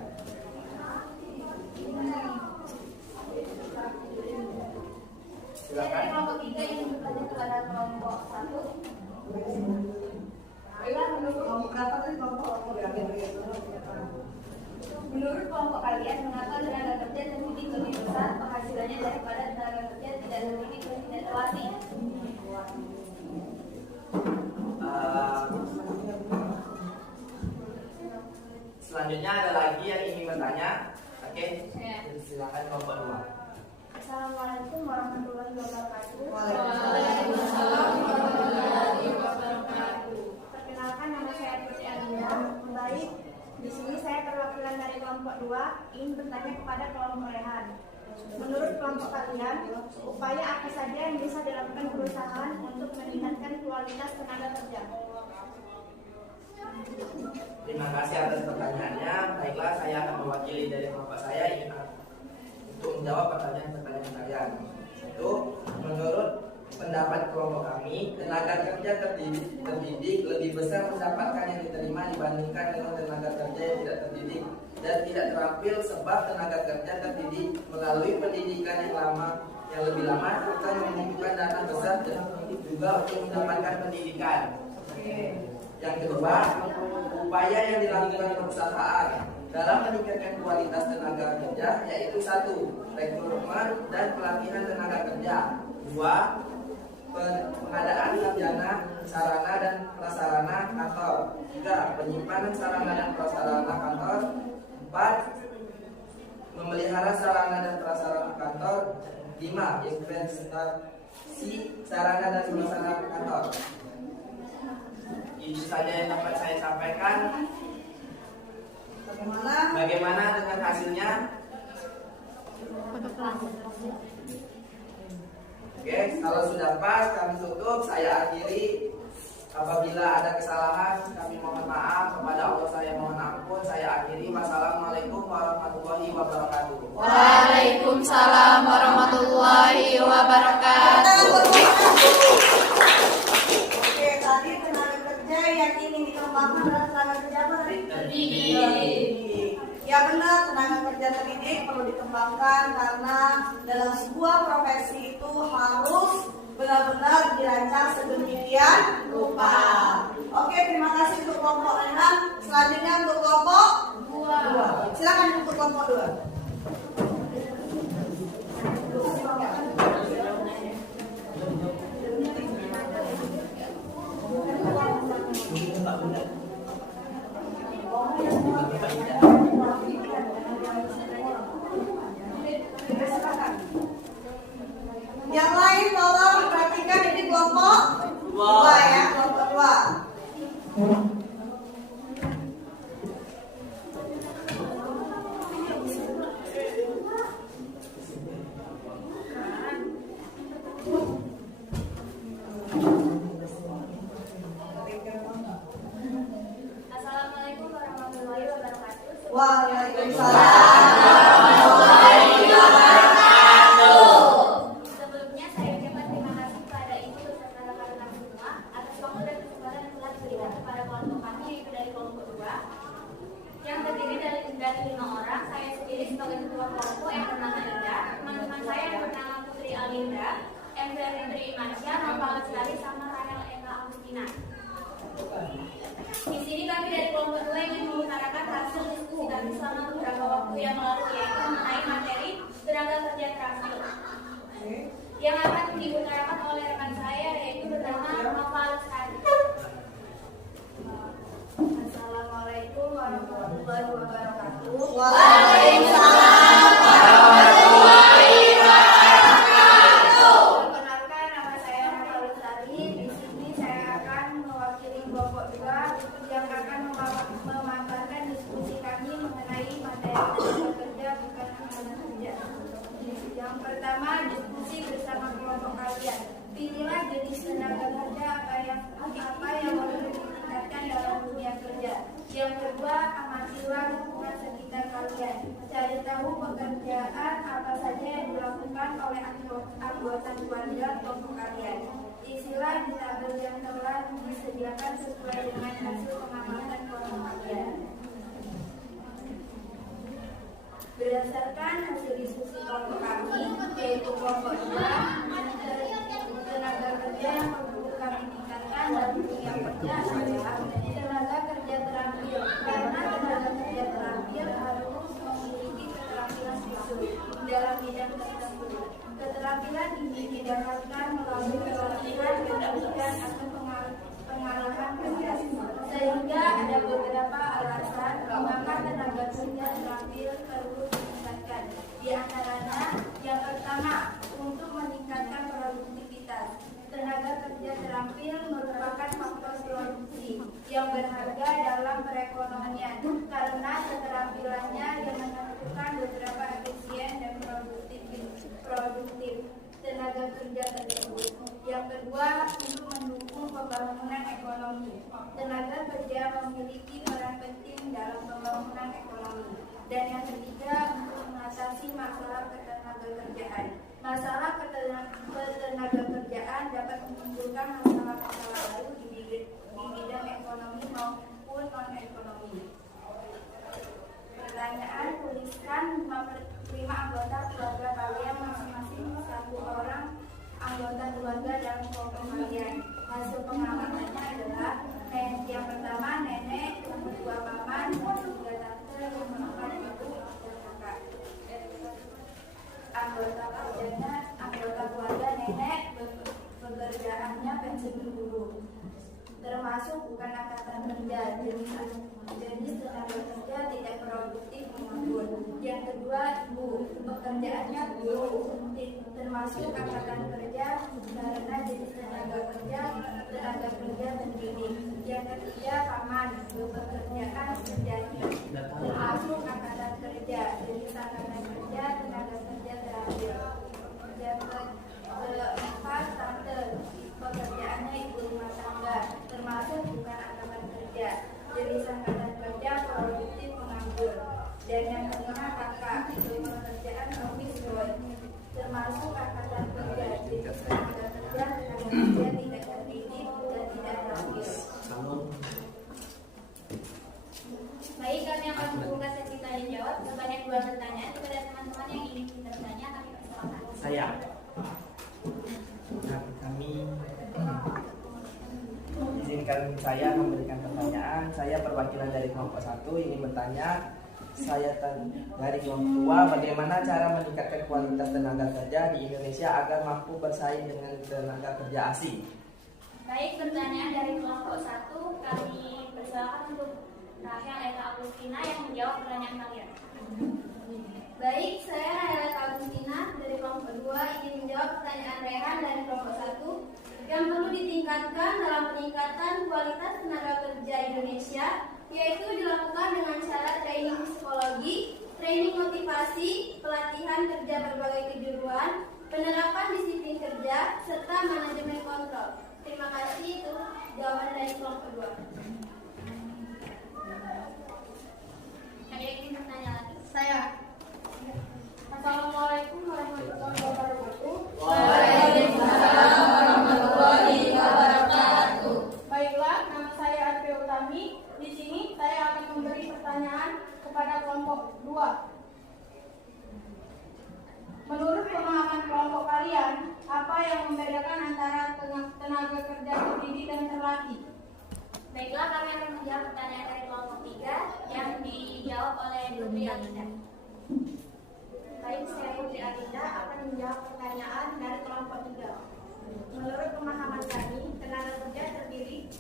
Dari kelompok 3 yang bertanya kepada kelompok 1. Menurut kelompok kalian, mengapa tenaga kerja terdidik lebih besar penghasilannya daripada tenaga kerja tidak terdidik dan tidak terlatih? Selanjutnya ada lagi yang ingin bertanya. Oke, silakan kelompok 2. Assalamualaikum warahmatullahi wabarakatuh. Waalaikumsalam warahmatullahi wabarakatuh. Perkenalkan, nama saya Putri Adina. Baik, di sini saya perwakilan dari kelompok 2 ingin bertanya kepada kelompok Rehan. Menurut kelompok kalian, upaya apa saja yang bisa dilakukan perusahaan untuk meningkatkan kualitas tenaga kerja? Terima kasih atas pertanyaannya. Baiklah, saya akan mewakili dari kelompok saya untuk menjawab pertanyaan-pertanyaan kalian. Itu menurut pendapat kelompok kami, tenaga kerja terdidik lebih besar pendapatan yang diterima dibandingkan dengan tenaga kerja yang tidak terdidik dan tidak terampil, sebab tenaga kerja terdidik melalui pendidikan yang lebih lama akan membutuhkan dana besar dan juga untuk mendapatkan pendidikan. Yang kedua, upaya yang dilakukan perusahaan dalam meningkatkan kualitas tenaga kerja yaitu 1. Rekrutmen dan pelatihan tenaga kerja. 2. Pengadaan sarjana, sarana dan prasarana kantor. 3. Penyimpanan sarana dan prasarana kantor. 4. Memelihara sarana dan prasarana kantor. 5. Investasi sarana dan prasarana kantor. Itu saja yang dapat saya sampaikan. Bagaimana dengan hasilnya? Oke, kalau sudah pas kami tutup, saya akhiri. Apabila ada kesalahan, kami mohon maaf. Kepada Allah saya mohon ampun. Saya akhiri. Wassalamualaikum warahmatullahi wabarakatuh. Waalaikumsalam warahmatullahi wabarakatuh. Oke, tadi tenaga kerja yang ingin dikembangkan adalah tenaga kerja apa tadi? Terdidik. Ya benar, tenaga kerja terdidik perlu dikembangkan karena dalam sebuah profesi itu harus benar-benar dirancang sedemikian rupa. Oke, terima kasih untuk kelompok 6. Selanjutnya untuk kelompok 2. Silakan untuk kelompok 2. Yang lain tolong perhatikan, ini kelompok 2 ya, kelompok 2. Assalamualaikum warahmatullahi wabarakatuh. Sebelumnya saya ucapkan terima kasih kepada Ibu beserta rekan-rekan semua atas waktu dan kesempatan yang telah diberikan kepada kelompok kami, yaitu dari kelompok 2 yang terdiri dari 5 orang. Saya sendiri sebagai ketua kelompok yang bernama Ida, teman-teman saya yang bernama Putri Alinda, Ember Hendri Imansyah, Nova Lestari, sama Rahel Eka Agustina. Di sini kami dari kelompok 2 ingin mengutarakan hasil diskusi kami selama beberapa waktu yang lalu, yaitu mengenai materi tenaga kerja terampil yang akan diutarakan oleh rekan saya, yaitu bernama Nova Lestari. Assalamualaikum warahmatullahi wabarakatuh. Waalaikumsalam warahmatullahi wabarakatuh. Perkenalkan, nama saya Nova Lestari. Di sini saya akan mewakili kelompok 2 yang akan memaparkan diskusi kami mengenai materi tenaga kerja bukan tenaga kerja. Yang pertama, diskusi bersama kelompok kalian. Pilihlah jenis tenaga kerja apa yang perlu ditingkatkan dalam dunia kerja. Yang kedua, amatilah lingkungan sekitar kalian. Cari tahu pekerjaan apa saja yang dilakukan oleh anggota keluarga kelompok kalian. Isilah di tabel yang telah disediakan sesuai dengan hasil pengamatan kelompok kalian. Berdasarkan hasil diskusi kelompok kami, yaitu kelompok 2, tenaga kerja yang perlu kami tingkatkan dalam dunia kerja adalah tenaga kerja terampil. Karena tenaga kerja terampil harus memiliki keterampilan khusus dalam bidang tertentu. Keterampilan ini didapatkan melalui pelatihan, pendidikan, atau pengalaman kerja. Sehingga ada beberapa alasan mengapa tenaga kerja terampil perlu ditingkatkan. Di antaranya, yang pertama, untuk meningkatkan produktivitas. Tenaga kerja terampil merupakan faktor produksi yang berharga dalam perekonomian karena keterampilannya yang menentukan beberapa efisien dan produktif tenaga kerja tersebut. Yang kedua, untuk mendukung pembangunan ekonomi. Tenaga kerja memiliki peran penting dalam pembangunan ekonomi. Dan yang ketiga, untuk mengatasi masalah ketenagakerjaan. Masalah ketenagakerjaan dapat menimbulkan masalah-masalah baru di bidang ekonomi maupun non-ekonomi. Pertanyaan, tuliskan 5 anggota keluarga kalian, masing-masing 1 orang anggota keluarga dalam kelompok kalian. Hasil pengamatannya adalah yang pertama nenek, yang kedua paman, yang ketiga tante, yang keempat ibu, dan kakak. Anggota keluarga nenek pekerjaannya pensiun guru, termasuk bukan angkatan kerja. Jenis tenaga kerja tidak produktif menganggur. Yang kedua, ibu, pekerjaannya guru, termasuk angkatan kerja karena jenis tenaga kerja pendidik. Yang ketiga, paman, pekerjaan sejati, termasuk angkatan kerja jenis angkatan kerja tenaga kerja terakhir. Yang keempat, tante, pekerjaannya ibu rumah tangga, termasuk bukan angkatan kerja jenis angkatan kerja produktif menganggur. Dan yang kelima, kakak, pekerjaan office boy, termasuk angkatan kerja jenis tenaga kerja tidak terdidik dan tidak terakhir. Baik, kami akan membuka sesi tanya jawab. Sebanyak 2 pertanyaan kepada teman-teman yang ingin bertanya, kami persilakan. Saya. Kami izinkan saya memberikan pertanyaan. Saya perwakilan dari kelompok 1 ingin bertanya. Saya dari kelompok 2, bagaimana cara meningkatkan kualitas tenaga kerja di Indonesia agar mampu bersaing dengan tenaga kerja asing? Baik, pertanyaan dari kelompok 1, kami persilakan untuk Rahel Eka Agustina yang menjawab pertanyaan kalian. Baik, saya Rahel Eka Agustina dari kelompok 2 ingin menjawab pertanyaan Rehan dari kelompok 1. Yang perlu ditingkatkan dalam peningkatan kualitas tenaga kerja Indonesia yaitu dilakukan dengan cara training psikologi, training motivasi, pelatihan kerja berbagai kejuruan, penerapan disiplin kerja, serta manajemen kontrol. Terima kasih, itu jawaban dari kelompok 2. Ada yang ingin bertanya lagi? Saya. Assalamualaikum warahmatullahi wabarakatuh. Waalaikumsalam warahmatullahi wabarakatuh. Baiklah, nama saya Arfi Utami. Di sini saya akan memberi pertanyaan kepada kelompok 2. Menurut pemahaman kelompok kalian, apa yang membedakan antara tenaga kerja terdidik dan terlatih? Baiklah, kami akan menjawab pertanyaan dari kelompok 3 yang dijawab oleh Putri Alinda. Baik, saya Putri Alinda akan menjawab pertanyaan dari kelompok 3. Menurut pemahaman kami, tenaga kerja terdidik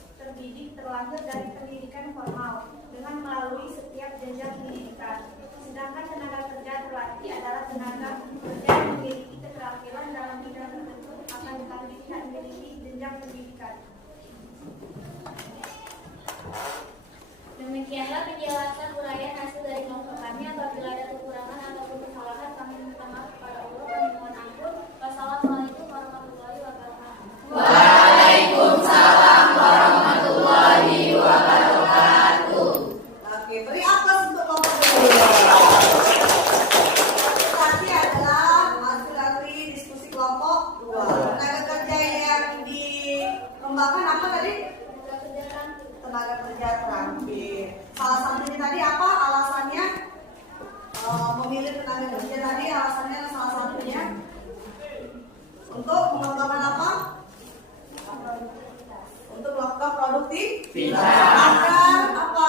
terlahir dari pendidikan formal dengan melalui setiap jenjang pendidikan. Sedangkan tenaga kerja terlatih adalah tenaga kerja yang memiliki keterampilan dalam bidang tertentu akan tetapi tidak memiliki jenjang pendidikan. Demikianlah penjelasan uraian hasil dari kelompok kami. Apabila ada kekurangan ataupun kesalahan, kami minta maaf kepada Allah. Kami mohon ampun. Wassalamualaikum warahmatullahi wabarakatuh. Waalaikumsalam warahmatullahi wabarakatuh. Oke, beri aplaus untuk kelompok 2. Tadi adalah hasil dari diskusi kelompok 2. Tenaga kerja yang dikembangkan apa tadi? Tenaga kerja terampil. Salah satunya tadi apa alasannya? Memilih tenaga kerja tadi alasannya salah satunya untuk mengembangkan apa? Untuk melakukan produktivitas. Agar apa?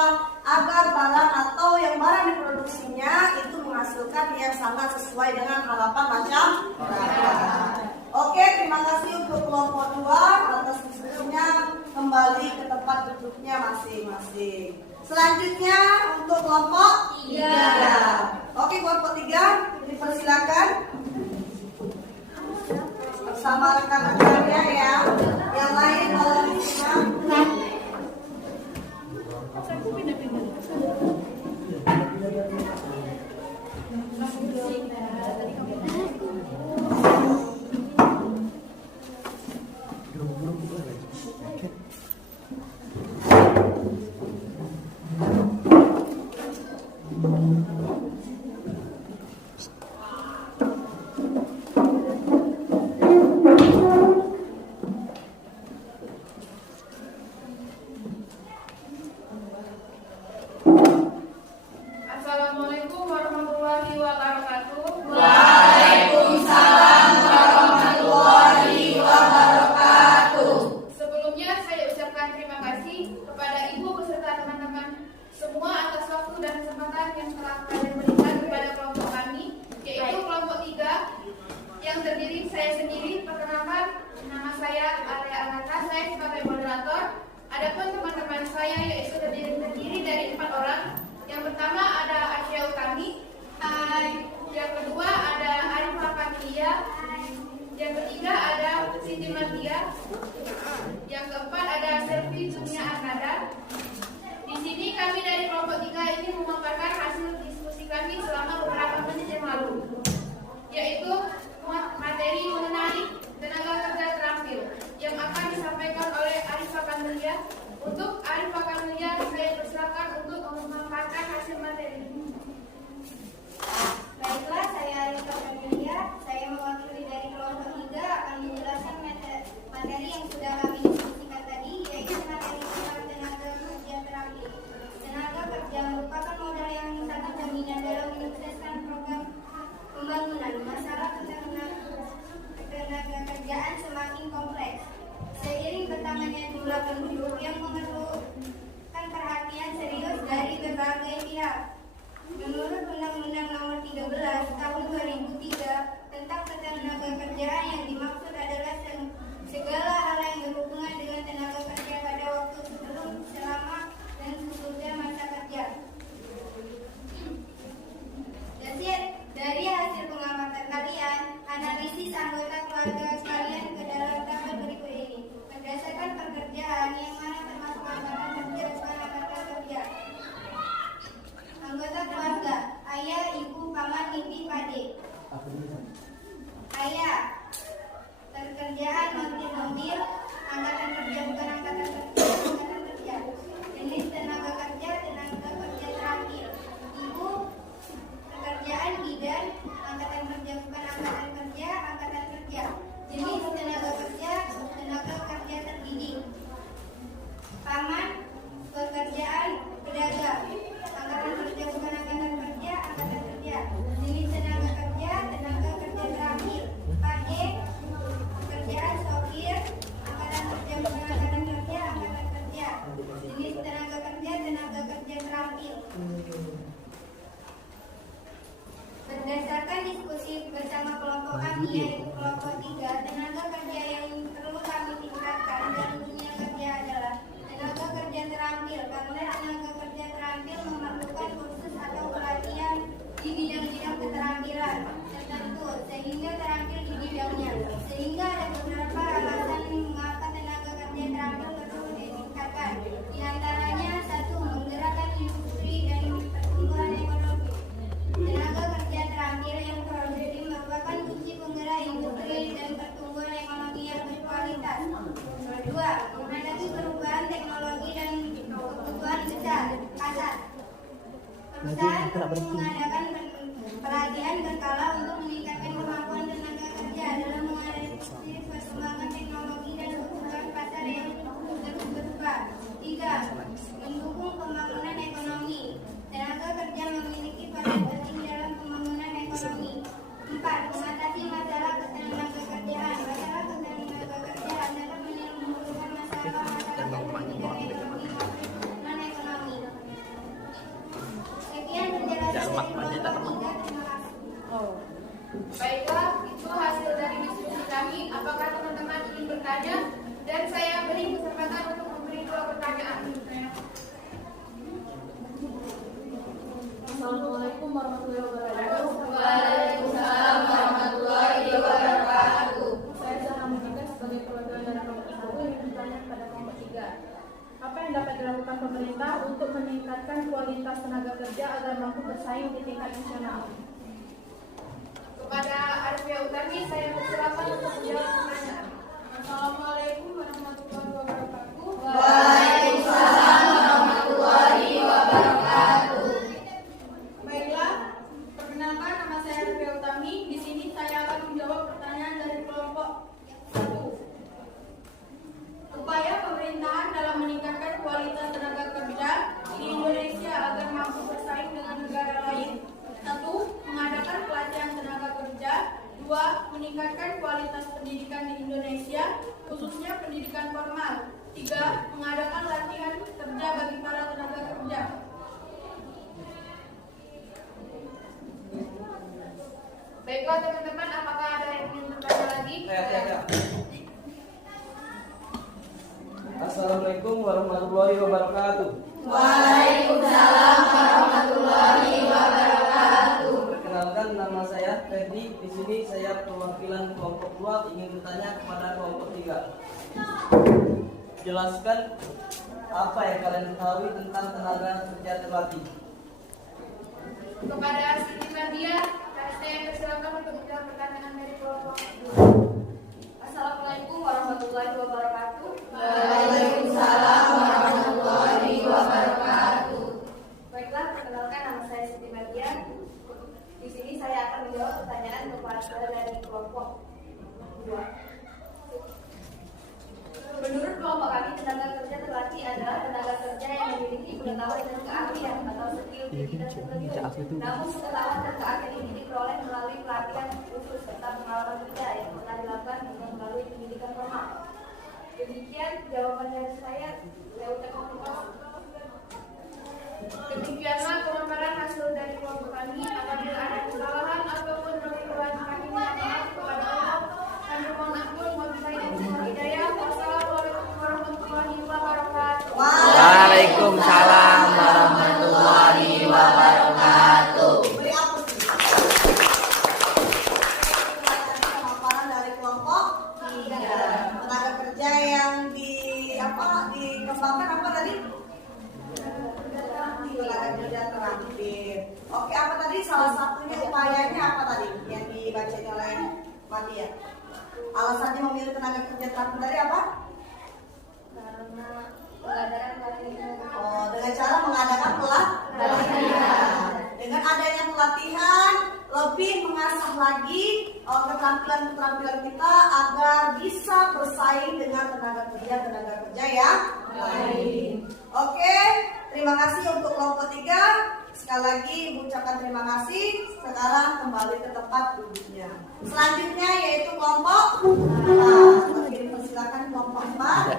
Agar barang atau yang barang diproduksinya itu menghasilkan yang sangat sesuai dengan harapan masyarakat. Oke, terima kasih untuk kelompok 2 atas diskusinya. Kembali ke tempat duduknya masing-masing. Selanjutnya untuk kelompok 3. Oke, kelompok 3 dipersilakan bersama rekan-rekannya ya. Yang lain boleh disimak. Assalamualaikum warahmatullahi wabarakatuh. Waalaikumsalam warahmatullahi wabarakatuh. Sebelumnya saya ucapkan terima kasih kepada Ibu beserta teman-teman semua atas waktu dan kesempatan yang telah kalian berikan kepada kelompok kami, yaitu kelompok 3 yang terdiri saya sendiri. Perkenalkan, nama saya Arya Anata, saya sebagai moderator. Adapun teman-teman saya yaitu terdiri dari 4 orang. Yang pertama ada Saya ingin memaparkan hasil diskusi kami selama beberapa menit yang lalu, yaitu materi mengenai tenaga kerja terampil yang akan disampaikan oleh Arif Pakanulia. Untuk Arif Pakanulia, saya persilakan untuk memaparkan hasil materi. Baiklah, saya Arif Pakanulia. Saya mewakili dari kelompok 3 akan menjelaskan materi yang sudah kami diskusikan tadi, yaitu materi tentang tenaga kerja terampil. Tenaga kerja merupakan modal yang sangat dominan dalam menyukseskan program pembangunan. Masalah ketenaga kerjaan semakin kompleks. Seiring bertambahnya jumlah penduduk yang memerlukan perhatian serius dari berbagai pihak. Menurut Undang-Undang Nomor 13 Tahun 2003 tentang ketenaga kerjaan, yang dimaksud adalah segala hal yang berhubungan dengan tenaga kerja pada waktu sebelum, selama, dan sesudah masa kerja. Dari hasil pengamatan kalian, analisis anggota keluarga sekalian ke dalam tabel berikut ini. Berdasarkan pekerjaan, yang mana termasuk angkatan kerja bukan angkatan kerja. Anggota keluarga: ayah, ibu, paman, bibi, pade. Ayah, pekerjaan montir mobil, angkatan kerja bukan angkatan kerja. Jenis tenaga kerja terampil. Ibu, pekerjaan bidan, angkatan kerja bukan angkatan kerja. Jenis tenaga kerja terdidik. Paman, pekerjaan pedagang, angkatan kerja bukan angkatan kerja. Jenis tenaga kerja terampil. Pade, pekerjaan sopir, angkatan kerja bukan angkatan kerja. Jenis tenaga kerja terampil. Berdasarkan diskusi bersama kelompok kami, yaitu kelompok 3, tenaga kerja yang perlu kami tingkatkan dalam dunia kerja adalah tenaga kerja terampil, karena tenaga kerja terampil memerlukan kursus atau pelatihan di bidang-bidang keterampilan tertentu sehingga terampil di bidangnya. Sehingga ada beberapa alasan mengapa tenaga kerja terampil perlu ditingkatkan. Di antaranya: 1. Menggerakkan industri dan pertumbuhan ekonomi. Tenaga kerja terampil yang produktif merupakan kunci penggerak industri dan pertumbuhan ekonomi yang berkualitas. 2. Menghadapi perubahan teknologi dan kebutuhan pasar. Perusahaan perlu mengadakan pelatihan berkala untuk meningkatkan kemampuan tenaga kerja dalam menghadapi perkembangan teknologi dan kebutuhan pasar yang terus berubah. 3. Mendukung pembangunan ekonomi. Tenaga kerja memiliki peran penting dalam pembangunan ekonomi. 4. Mengatasi masalah ketenaga kerjaan. Masalah ketenaga kerjaan dapat menimbulkan masalah dalam bidang ekonomi maupun non-ekonomi. Sekian penjelasan dari kelompok 3. Terima kasih. Baiklah, itu hasil dari diskusi kami. Apakah teman-teman ingin bertanya? Dan saya beri kesempatan untuk memberi 2 pertanyaan. Assalamualaikum warahmatullahi wabarakatuh. Waalaikumsalam warahmatullahi wabarakatuh. Saya Zahra Mujika sebagai perwakilan dari kelompok 1 yang bertanya kepada kelompok 3. Apa yang dapat dilakukan pemerintah untuk meningkatkan kualitas tenaga kerja agar mampu bersaing di tingkat nasional? Kepada Arifia Utami, saya persilakan untuk menjawab pertanyaan. Assalamualaikum warahmatullahi wabarakatuh. Waalaikumsalam warahmatullahi wabarakatuh. Baiklah, perkenalkan, nama saya Arifia Utami. Di sini saya akan menjawab pertanyaan dari kelompok 1. Upaya pemerintahan dalam meningkatkan kualitas tenaga kerja di Indonesia agar mampu bersaing dengan negara lain. 1. Mengadakan pelatihan tenaga kerja. 2. Meningkatkan kualitas pendidikan di Indonesia, khususnya pendidikan formal. 3. Mengadakan latihan kerja bagi para tenaga kerja. Baiklah teman-teman, apakah ada yang ingin bertanya lagi? Assalamualaikum warahmatullahi wabarakatuh. Waalaikumsalam warahmatullahi wabarakatuh. Perkenalkan, nama saya Ferdi. Di sini saya perwakilan kelompok 2 ingin bertanya kepada kelompok 3. Jelaskan apa yang kalian ketahui tentang tenaga kerja terlatih. Kepada Siti Nadia, saya persilakan untuk menjawab pertanyaan dari kelompok. Assalamualaikum warahmatullahi wabarakatuh. Waalaikumsalam warahmatullahi wabarakatuh. Baiklah, perkenalkan nama saya Siti Nadia. Di sini saya akan menjawab pertanyaan kepada dari kelompok 2. Menurut kelompok kami, tenaga kerja terlatih adalah tenaga kerja yang memiliki pengetahuan dan keahlian atau skill tinggi dan superior. Namun pengetahuan dan keahlian ini diperoleh melalui pelatihan khusus serta pengalaman kerja yang pernah dilakukan dengan melalui pendidikan formal. Demikian jawaban dari saya. Saya ucapkan terima kasih. Demikianlah pemaparan hasil dari kelompok kami. Apabila ada kesalahan ataupun kekeliruan, kami minta maaf kepada Allah. Kami mohon ampun, mohon hidayah. Wassalamualaikum warahmatullahi wabarakatuh. Waalaikumsalam warahmatullahi wabarakatuh. Beri aplaus. Pemaparan dari kelompok 3. Tenaga kerja yang dikembangkan apa tadi? Tenaga kerja teraktif. Oke, apa tadi salah satunya upayanya apa tadi yang dibacain oleh Matia? Alasannya memilih tenaga kerja teraktif tadi apa? Karena pengadakan pelatihan. Oh, dengan cara mengadakan pelatihan. Dengan adanya pelatihan, lebih mengasah lagi keterampilan kita agar bisa bersaing dengan tenaga kerja yang lain. Oke, terima kasih untuk kelompok 3. Sekali lagi Ibu ucapkan terima kasih. Sekarang kembali ke tempat duduknya. Selanjutnya yaitu kelompok 4. Silakan kelompok 4.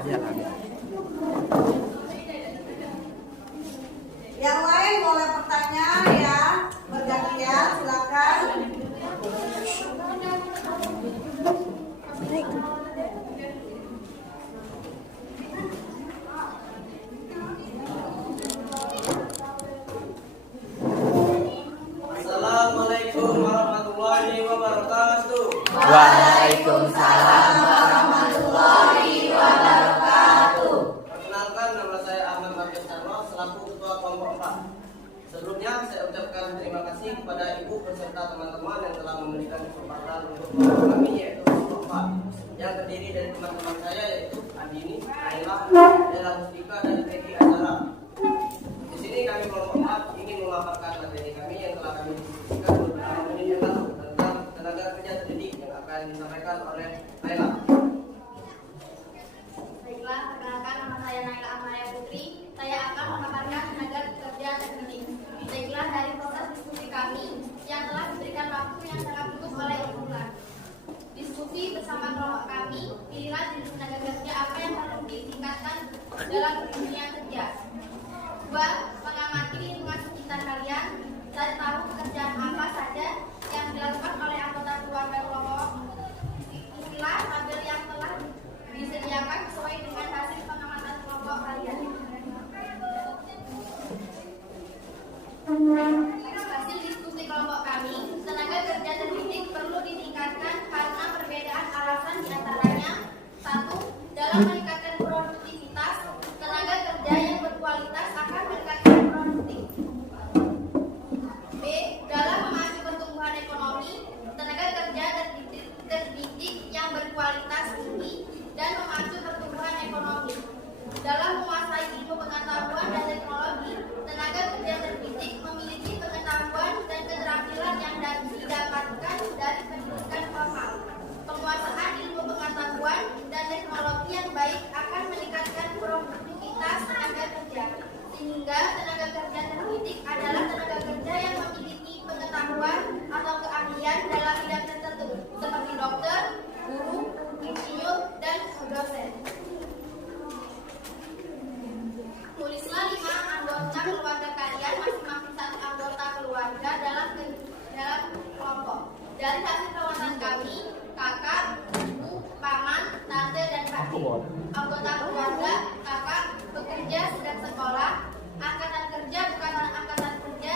Yang lain boleh bertanya ya, bergantian silakan. Assalamualaikum warahmatullahi wabarakatuh. Waalaikumsalam Warahmatullahi wabarakatuh. Perkenalkan, nama saya Ahmad Martin Sarno selaku Ketua Kelompok 4. Sebelumnya saya ucapkan terima kasih kepada Ibu beserta teman-teman yang telah memberikan kesempatan untuk kelompok kami yaitu Kelompok 4 yang terdiri dari teman-teman saya yaitu Andini, Naila, Dela Mustika, dan Peggy Azara. Di sini kami Kelompok 4 ingin memaparkan materi kami yang telah kami diskusikan beberapa menit yang lalu tentang tenaga kerja terdidik yang akan disampaikan oleh Naila. Baiklah, perkenalkan nama saya Naila Amalia Putri. Saya akan memaparkan tenaga kerja terdidik. Baiklah, dari proses diskusi kami yang telah diberikan waktu yang sangat cukup oleh Ibu. Diskusi bersama kelompok kami, pilihlah jenis tenaga kerja apa yang perlu ditingkatkan dalam dunia kerja. 2. Mengamati lingkungan sekitar kalian. Cari tahu pekerjaan apa saja yang dilakukan oleh anggota keluarga kelompok. Istilah tabel yang telah disediakan sesuai dengan hasil pengamatan kelompok kalian. Hasil diskusi kelompok kami, tenaga kerja terdidik perlu ditingkatkan karena perbedaan alasan diantaranya. 1. Dalam meningkatkan produktivitas, tenaga kerja yang berkualitas akan meningkatkan produktif. B. Dalam memacu pertumbuhan ekonomi, tenaga kerja terdidik yang berkualitas tinggi dan memacu pertumbuhan ekonomi. Dalam menguasai ilmu pengetahuan dan teknologi, tenaga kerja terdidik memiliki pengetahuan dan keterampilan yang didapatkan dari pendidikan formal. Penguasaan ilmu pengetahuan dan teknologi yang baik akan meningkatkan produktivitas tenaga kerja, sehingga tenaga kerja terdidik adalah tenaga kerja yang memiliki pengetahuan atau keahlian dalam bidang tertentu, seperti dokter, guru, insinyur, dan dosen. Tulislah 5 anggota keluarga kalian, masing-masing 1 anggota keluarga dalam kelompok. Dari hasil pengamatan kami, kakak, ibu, paman, tante, dan adik. Anggota keluarga, kakak bekerja sedang sekolah, angkatan kerja bukan angkatan kerja,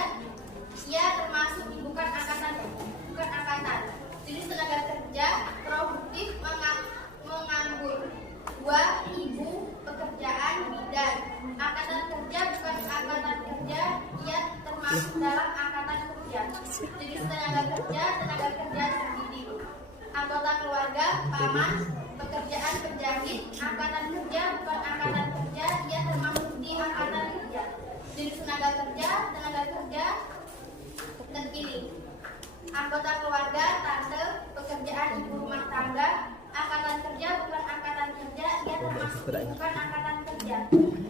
ia termasuk bukan angkatan. Jenis tenaga kerja produktif menganggur. 2. Ibu, pekerjaan bidan. Angkatan kerja bukan angkatan kerja, ia termasuk dalam angkatan kerja. Jenis tenaga kerja terdidik. Anggota keluarga, paman, pekerjaan penjahit, angkatan kerja, bukan angkatan kerja, ia termasuk di angkatan kerja. Jenis tenaga kerja terpilih. Anggota keluarga, tante, pekerjaan ibu rumah tangga, angkatan kerja, bukan angkatan kerja, ia termasuk bukan angkatan kerja.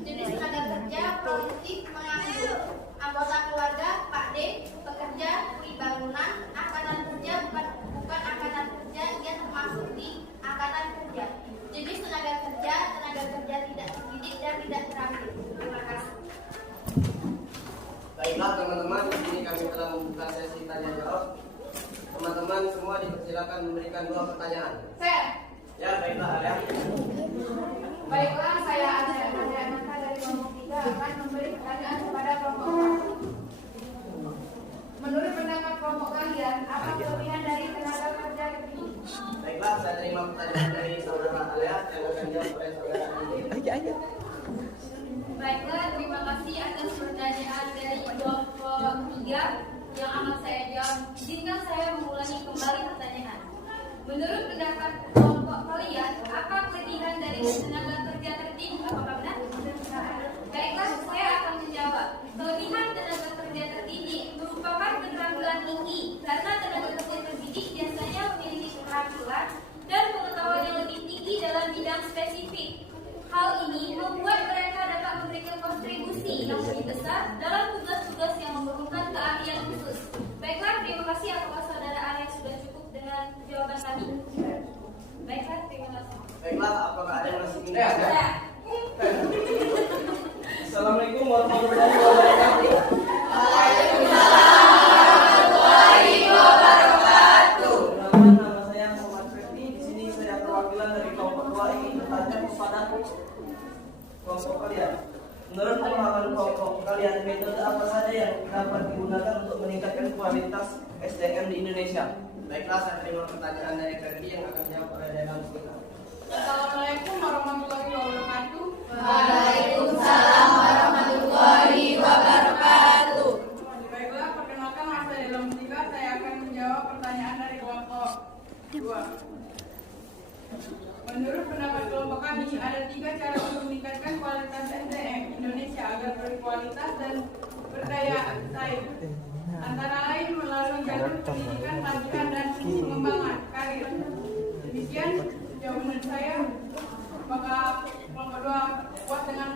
Jenis tenaga kerja, politik, menganggur. Anggota keluarga, Pak D, pekerja, kuli bangunan, angkatan kerja, bukan angkatan kerja, ia termasuk di angkatan kerja. Jenis tenaga kerja tidak terdidik dan tidak terampil. Terima kasih. Baiklah teman-teman, di sini kami telah membuka sesi tanya jawab. Teman-teman semua dipersilakan memberikan 2 pertanyaan. Saya. Ya, baiklah Alia. Baiklah, saya Alia dari kelompok 3 akan memberi pertanyaan kepada kelompok 1. Menurut pendapat kelompok kalian, apa kelebihan dari tenaga kerja ini? Baiklah, saya terima pertanyaan dari saudara Alia yang akan jawab oleh saudara Andi. Baiklah, terima kasih atas pertanyaan dari kelompok 3 yang amat saya jawab. Izinkan saya mengulangi kembali pertanyaan. Menurut pendapat kelompok kalian, apa kelebihan dari tenaga kerja terdidik? Apakah benar? Baiklah, saya akan menjawab. Kelebihan tenaga kerja terdidik merupakan keterampilan tinggi karena tenaga kerja terdidik biasanya memiliki keterampilan dan pengetahuan yang lebih tinggi dalam bidang spesifik. Hal ini membuat mereka dapat memberikan kontribusi yang lebih besar dalam tugas-tugas yang memerlukan keahlian khusus. Baiklah, terima kasih. Apakah saudara Arya sudah cukup dengan jawaban kami? Baiklah, terima kasih. Baiklah, apakah ada yang masih ingin ada? Ya. Assalamualaikum warahmatullahi wabarakatuh. Nama saya Muhammad Fetri. Di sini saya perwakilan dari kelompok 2 ingin bertanya kepada kelompok kalian. Menurut pemahaman kelompok kalian, metode apa saja yang dapat digunakan untuk meningkatkan kualitas SDM di Indonesia? Baiklah, saya terima pertanyaan dari Ferdi yang akan jawab oleh Dewan kita. Assalamualaikum warahmatullahi wabarakatuh. Waalaikumsalam warahmatullahi wabarakatuh. Baiklah, perkenalkan nama saya Dalam Tika. Saya akan menjawab pertanyaan dari kelompok 2. Menurut pendapat kelompok kami, ada 3 cara untuk meningkatkan kualitas SDM Indonesia agar berkualitas dan berdaya saing. Antara lain melalui jalur pendidikan, pelatihan, dan pengembangan karir. Demikian jawaban saya. Apakah kelompok 2 puas dengan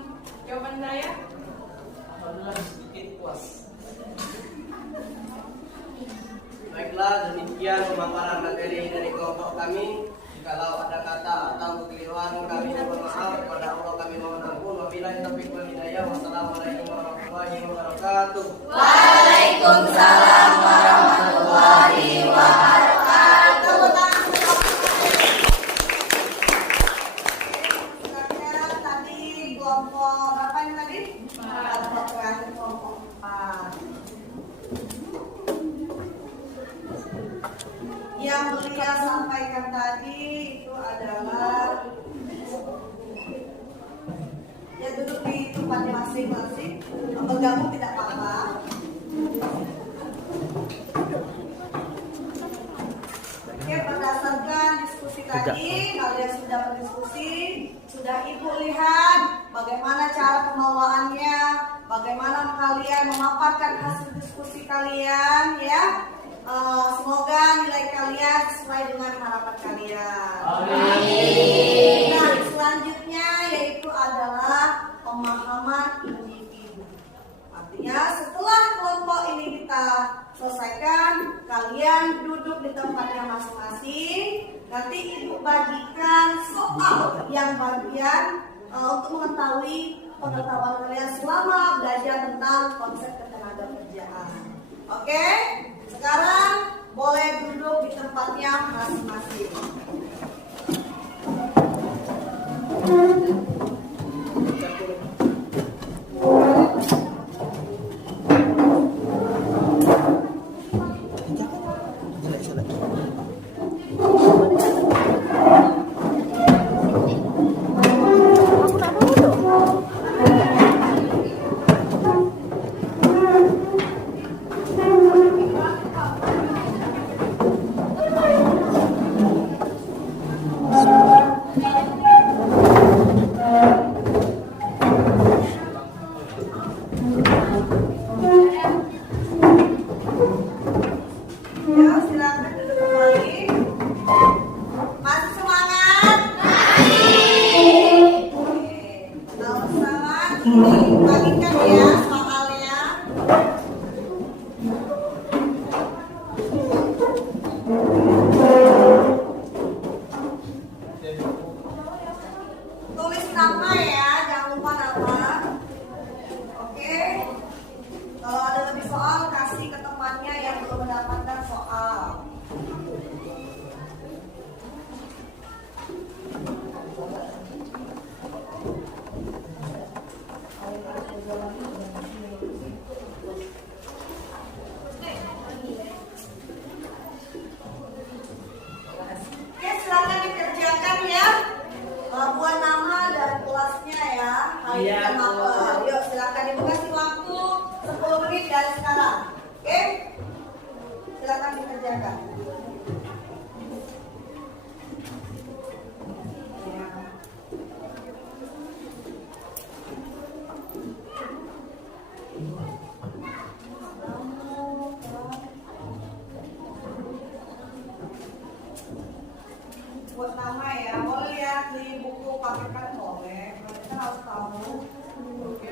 jawaban saya? Alhamdulillah sedikit puas. Baiklah, demikian pemaparan materi dari kelompok kami. Kalau ada kata atau kekeliruan, kami mohon maaf. Kepada Allah kami mohon ampun. Wabillahi taufiq wal hidayah. Wassalamualaikum warahmatullahi wabarakatuh. Waalaikumsalam warahmatullahi wabarakatuh. Sekarang tadi kelompok berapa ini tadi? Kelompok terakhir, kelompok 4. Yang beliau sampaikan tadi itu adalah ya duduk di tempatnya masing-masing, bergabung tidak apa-apa. Oke, berdasarkan diskusi tadi, kalian sudah berdiskusi, sudah ibu lihat bagaimana cara pembawaannya, bagaimana kalian memaparkan hasil diskusi kalian, ya. Semoga nilai kalian sesuai dengan harapan kalian. Amin. Nah, selanjutnya yaitu adalah pemahaman individu. Artinya setelah kelompok ini kita selesaikan, kalian duduk di tempatnya masing-masing. Nanti ibu bagikan soal yang bagian untuk mengetahui pengetahuan kalian selama belajar tentang konsep ketenagakerjaan. Oke? Sekarang boleh duduk di tempatnya masing-masing. soal kasih ke temannya yang belum mendapatkan soal. Oke, silakan dikerjakan ya. Buat nama dan kelasnya ya. Iya, Bu. Yuk, silakan dikasih waktu 10 menit dari sekarang. Oke? Silakan dikerjakan. Buat nama ya, boleh lihat di buku paketan boleh. Kita harus tahu. Oke.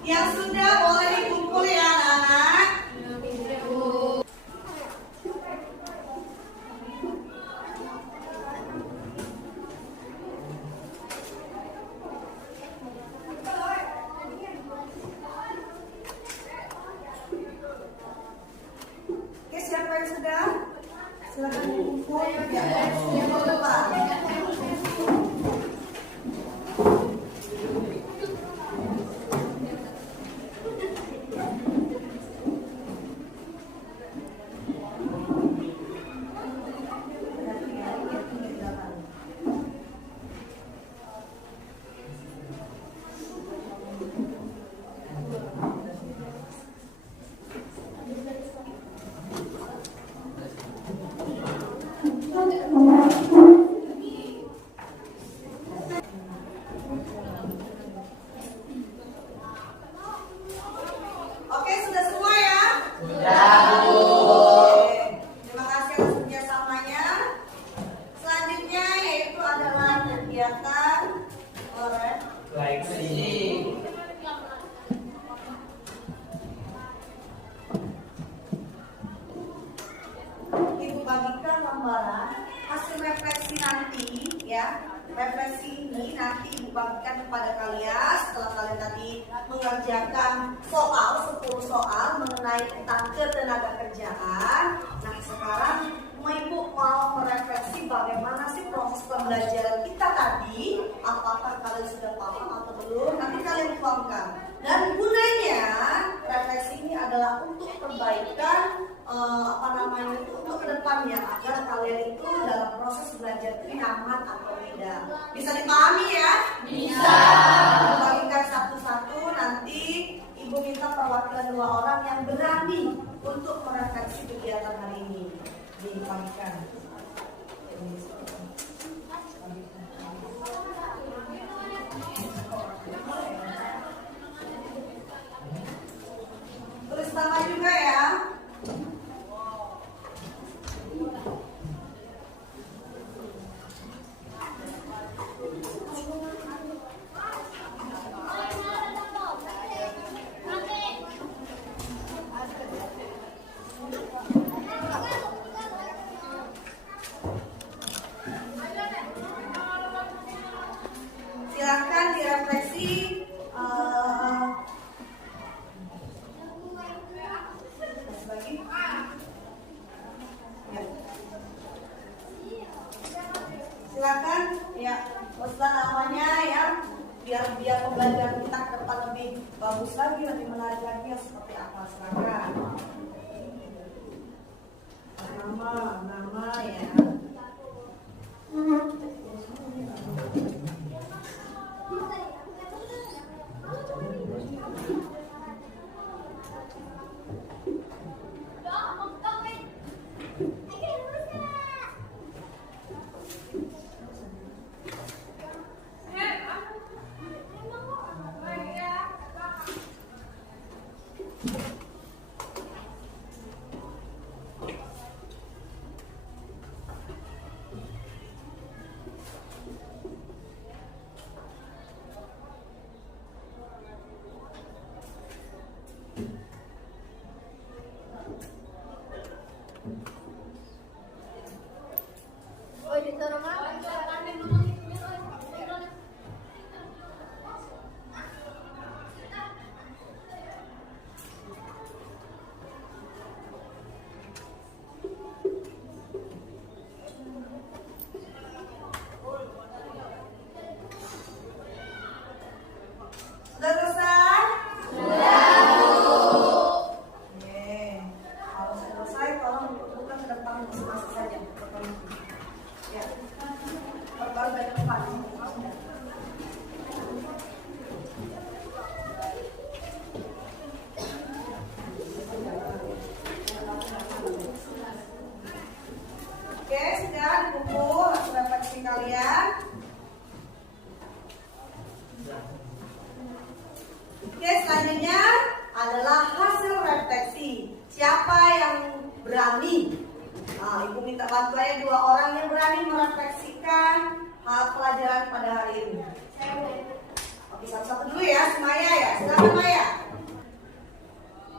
Yang sudah boleh dikumpul ya anak-anak. Oke, siapa yang sudah? Silakan dikumpul. Ya, yang ke depan. Oke, sudah semua ya? Sudah, Bu. Oke, terima kasih atas kerjasamanya. Selanjutnya yaitu adalah kegiatan Refleksi. Ibu bagikan gambaran hasil refleksi nanti ya. Refleksi ini nanti Ibu bagikan kepada kalian setelah kalian tadi mengerjakan soal 10 soal mengenai tentang ketenagakerjaan. Nah, sekarang Ibu mau merefleksi bagaimana sih proses pembelajaran kita tadi. Apakah kalian sudah paham atau belum? Nanti kalian tuangkan. Dan gunanya refleksi ini adalah untuk perbaikan untuk kedepannya agar kalian itu dalam proses belajar itu nyaman atau tidak. Bisa dipahami ya? Bisa. Bagikan satu-satu, nanti Ibu minta perwakilan 2 orang yang berani untuk merefleksi kegiatan hari ini. Dibagikan. Tulis nama juga ya. Silakan direfleksi. Lagi. Ya. Silakan ya, tuliskan namanya ya, biar pembelajaran kita ke depan lebih bagus lagi, lebih menarik lagi ya, seperti apa. Silakan. Nama ya. selanjutnya adalah hasil refleksi. Siapa yang berani? Nah, Ibu minta bantuannya 2 orang yang berani merefleksikan hal pelajaran pada hari ini. Oke, satu-satu dulu ya, si Maya ya. Silakan Maya.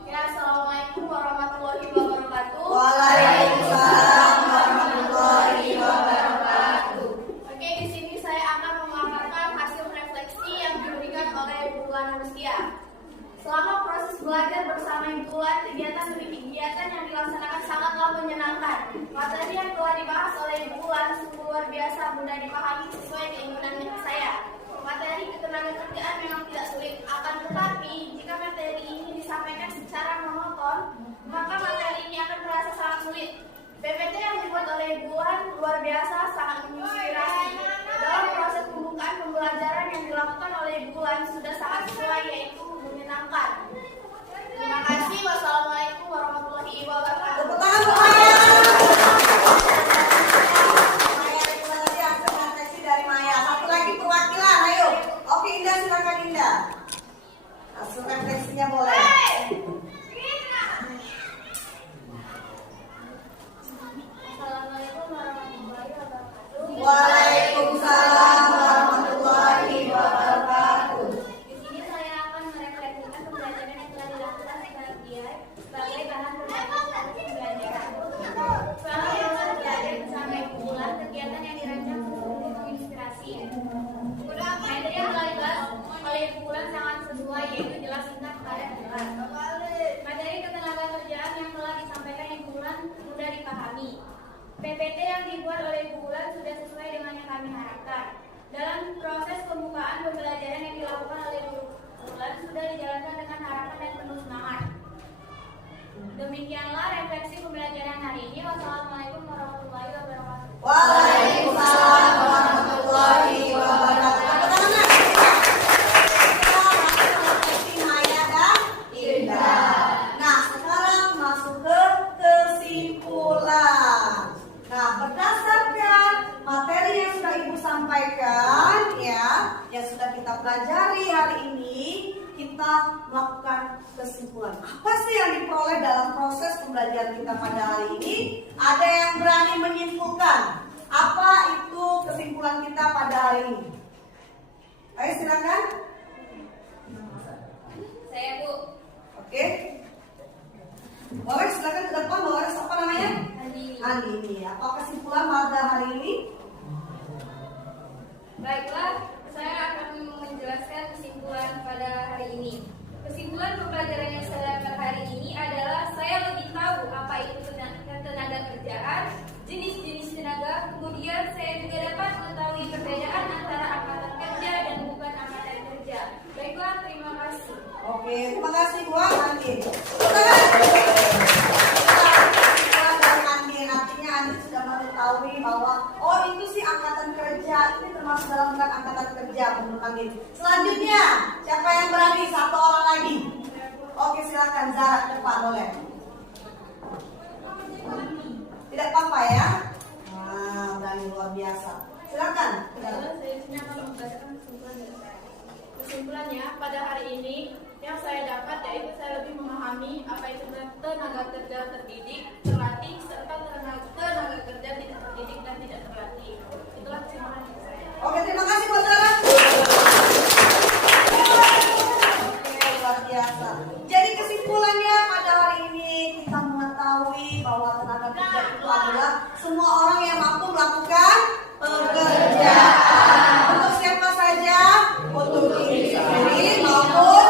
Ya, assalamualaikum warahmatullahi wabarakatuh. Waalaikumsalam warahmatullahi wabarakatuh. Oke, di sini saya akan memaparkan hasil refleksi yang diberikan oleh Bu Bulan Agustia. Selama proses belajar bersama Ibu Bulan, kegiatan demi kegiatan yang dilaksanakan sangatlah menyenangkan. Materi yang telah dibahas oleh Ibu Bulan sungguh luar biasa, mudah dipahami sesuai keinginan saya. Materi ketenagakerjaan memang tidak sulit, akan tetapi jika materi ini disampaikan secara monoton, maka materi ini akan terasa sangat sulit. PPT yang dibuat oleh Ibu Bulan luar biasa, sangat menginspirasi. Dalam proses pembukaan pembelajaran yang dilakukan oleh Ibu Bulan sudah sangat sesuai, yaitu menyenangkan. Terima kasih. Wassalamualaikum warahmatullahi wabarakatuh. Tepuk tangan untuk Maya. Maya, terima kasih hasil refleksi dari Maya. Satu lagi perwakilan, ayo. Oke Indah, silakan Indah. Hasil refleksinya boleh. Assalamualaikum warahmatullahi wabarakatuh. Waalaikumsalam warahmatullahi wabarakatuh. Di sini saya akan merefleksikan pembelajaran yang telah dilakukan sebagai bahan pembelajaran pembelajaran. Selama proses belajar bersama Ibu Bulan, kegiatan yang dirancang sungguh menginspirasi. Materi yang telah dibahas oleh Ibu Bulan sangat sesuai, yaitu jelas, singkat, padat, jelas. Materi ketenagakerjaan yang telah disampaikan Ibu Bulan mudah dipahami. PPT yang dibuat oleh Ibu Bulan sudah sesuai dengan yang kami harapkan. Dalam proses pembukaan pembelajaran yang dilakukan oleh Ibu Bulan sudah dijalankan dengan harapan dan penuh semangat. Demikianlah refleksi pembelajaran hari ini. Wassalamualaikum warahmatullahi wabarakatuh. Waalaikumsalam warahmatullahi wabarakatuh. Refleksi Maya dan Indah. Nah, sekarang masuk ke kesimpulan. Nah, berdasarkan materi yang sudah Ibu sampaikan ya, yang sudah kita pelajari hari ini, kita melakukan kesimpulan. Apa sih yang diperoleh dalam proses pembelajaran kita pada hari ini? Ada yang berani menyimpulkan apa itu kesimpulan kita pada hari ini? Ayo silakan. Saya Bu. Oke. Bawa silakan ke depan. Bawa apa namanya? Andini. Apa kesimpulan pada hari ini? Baiklah, saya akan menjelaskan kesimpulan pada hari ini. Kesimpulan pembelajaran yang saya dapat hari ini adalah saya lebih tahu apa itu tenaga kerjaan, jenis-jenis tenaga, kemudian saya juga dapat mengetahui perbedaan antara angkatan kerja dan bukan angkatan kerja. Baiklah, terima kasih. Oke, terima kasih buat Andin. Artinya Andin sudah mengetahui bahwa oh itu sih angkatan kerja, ini termasuk dalam bukan angkatan kerja menurut Andin. Selanjutnya, siapa yang berani? Satu orang lagi. Oke, silakan Zara ke depan boleh. Tidak apa-apa ya. Nah, berani luar biasa. Silakan. Saya di sini akan membacakan kesimpulan dari saya. Kesimpulannya, pada hari ini yang saya dapat yaitu saya lebih memahami apa itu tenaga kerja terdidik, terlatih, serta tenaga kerja tidak terdidik dan tidak terlatih. Itulah kesimpulan dari saya. Oke, terima kasih buat Zara. Oke, luar biasa. Jadi kesimpulannya pada hari ini kita mengetahui bahwa tenaga kerja itu adalah semua orang yang mampu melakukan pekerjaan. Untuk siapa saja? Untuk diri sendiri maupun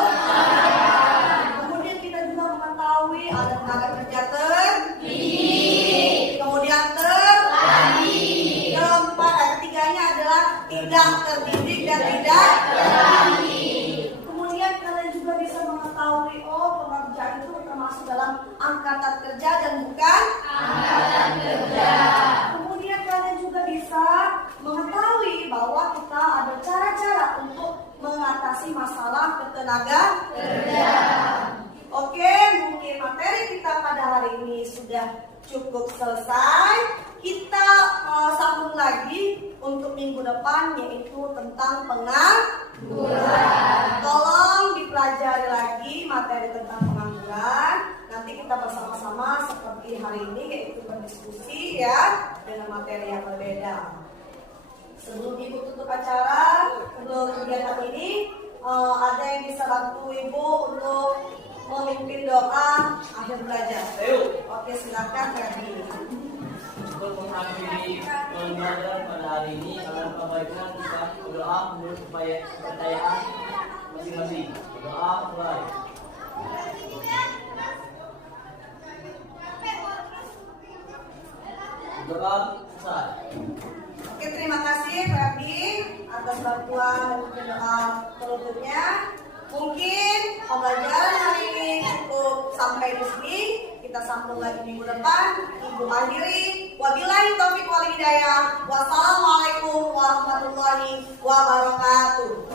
kemudian kita juga mengetahui ada tenaga kerja terdidik, kemudian terlatih, keempat, ketiganya adalah tidak terdidik dan tidak terlatih. Kemudian kalian juga bisa mengetahui oh pekerjaan itu termasuk dalam angkatan kerja dan bukan angkatan kerja. Kemudian kalian juga bisa mengetahui bahwa kita ada cara-cara untuk mengatasi masalah ketenaga kerja. Oke, mungkin materi kita pada hari ini sudah cukup selesai. Kita sambung lagi untuk minggu depan yaitu tentang pengangguran. Tolong dipelajari lagi materi tentang pengangguran. Nanti kita bersama-sama seperti hari ini yaitu berdiskusi ya dengan materi yang berbeda. Sebelum Ibu tutup acara untuk kegiatan ini, ada yang bisa bantu Ibu untuk memimpin doa akhir belajar. Oke, silakan Ferdi. Untuk mengakhiri pembelajaran pada hari ini, akan kebaikan kita berdoa menurut kepercayaan masing-masing. Doa mulai. Doa selesai. Oke, terima kasih Ferdi atas bantuan dan doa penutupnya. Mungkin pembelajaran hari ini cukup sampai di sini. Kita sambung lagi minggu depan. Ibu akhiri. Wabillahi taufiq wal hidayah. Wassalamualaikum warahmatullahi wabarakatuh.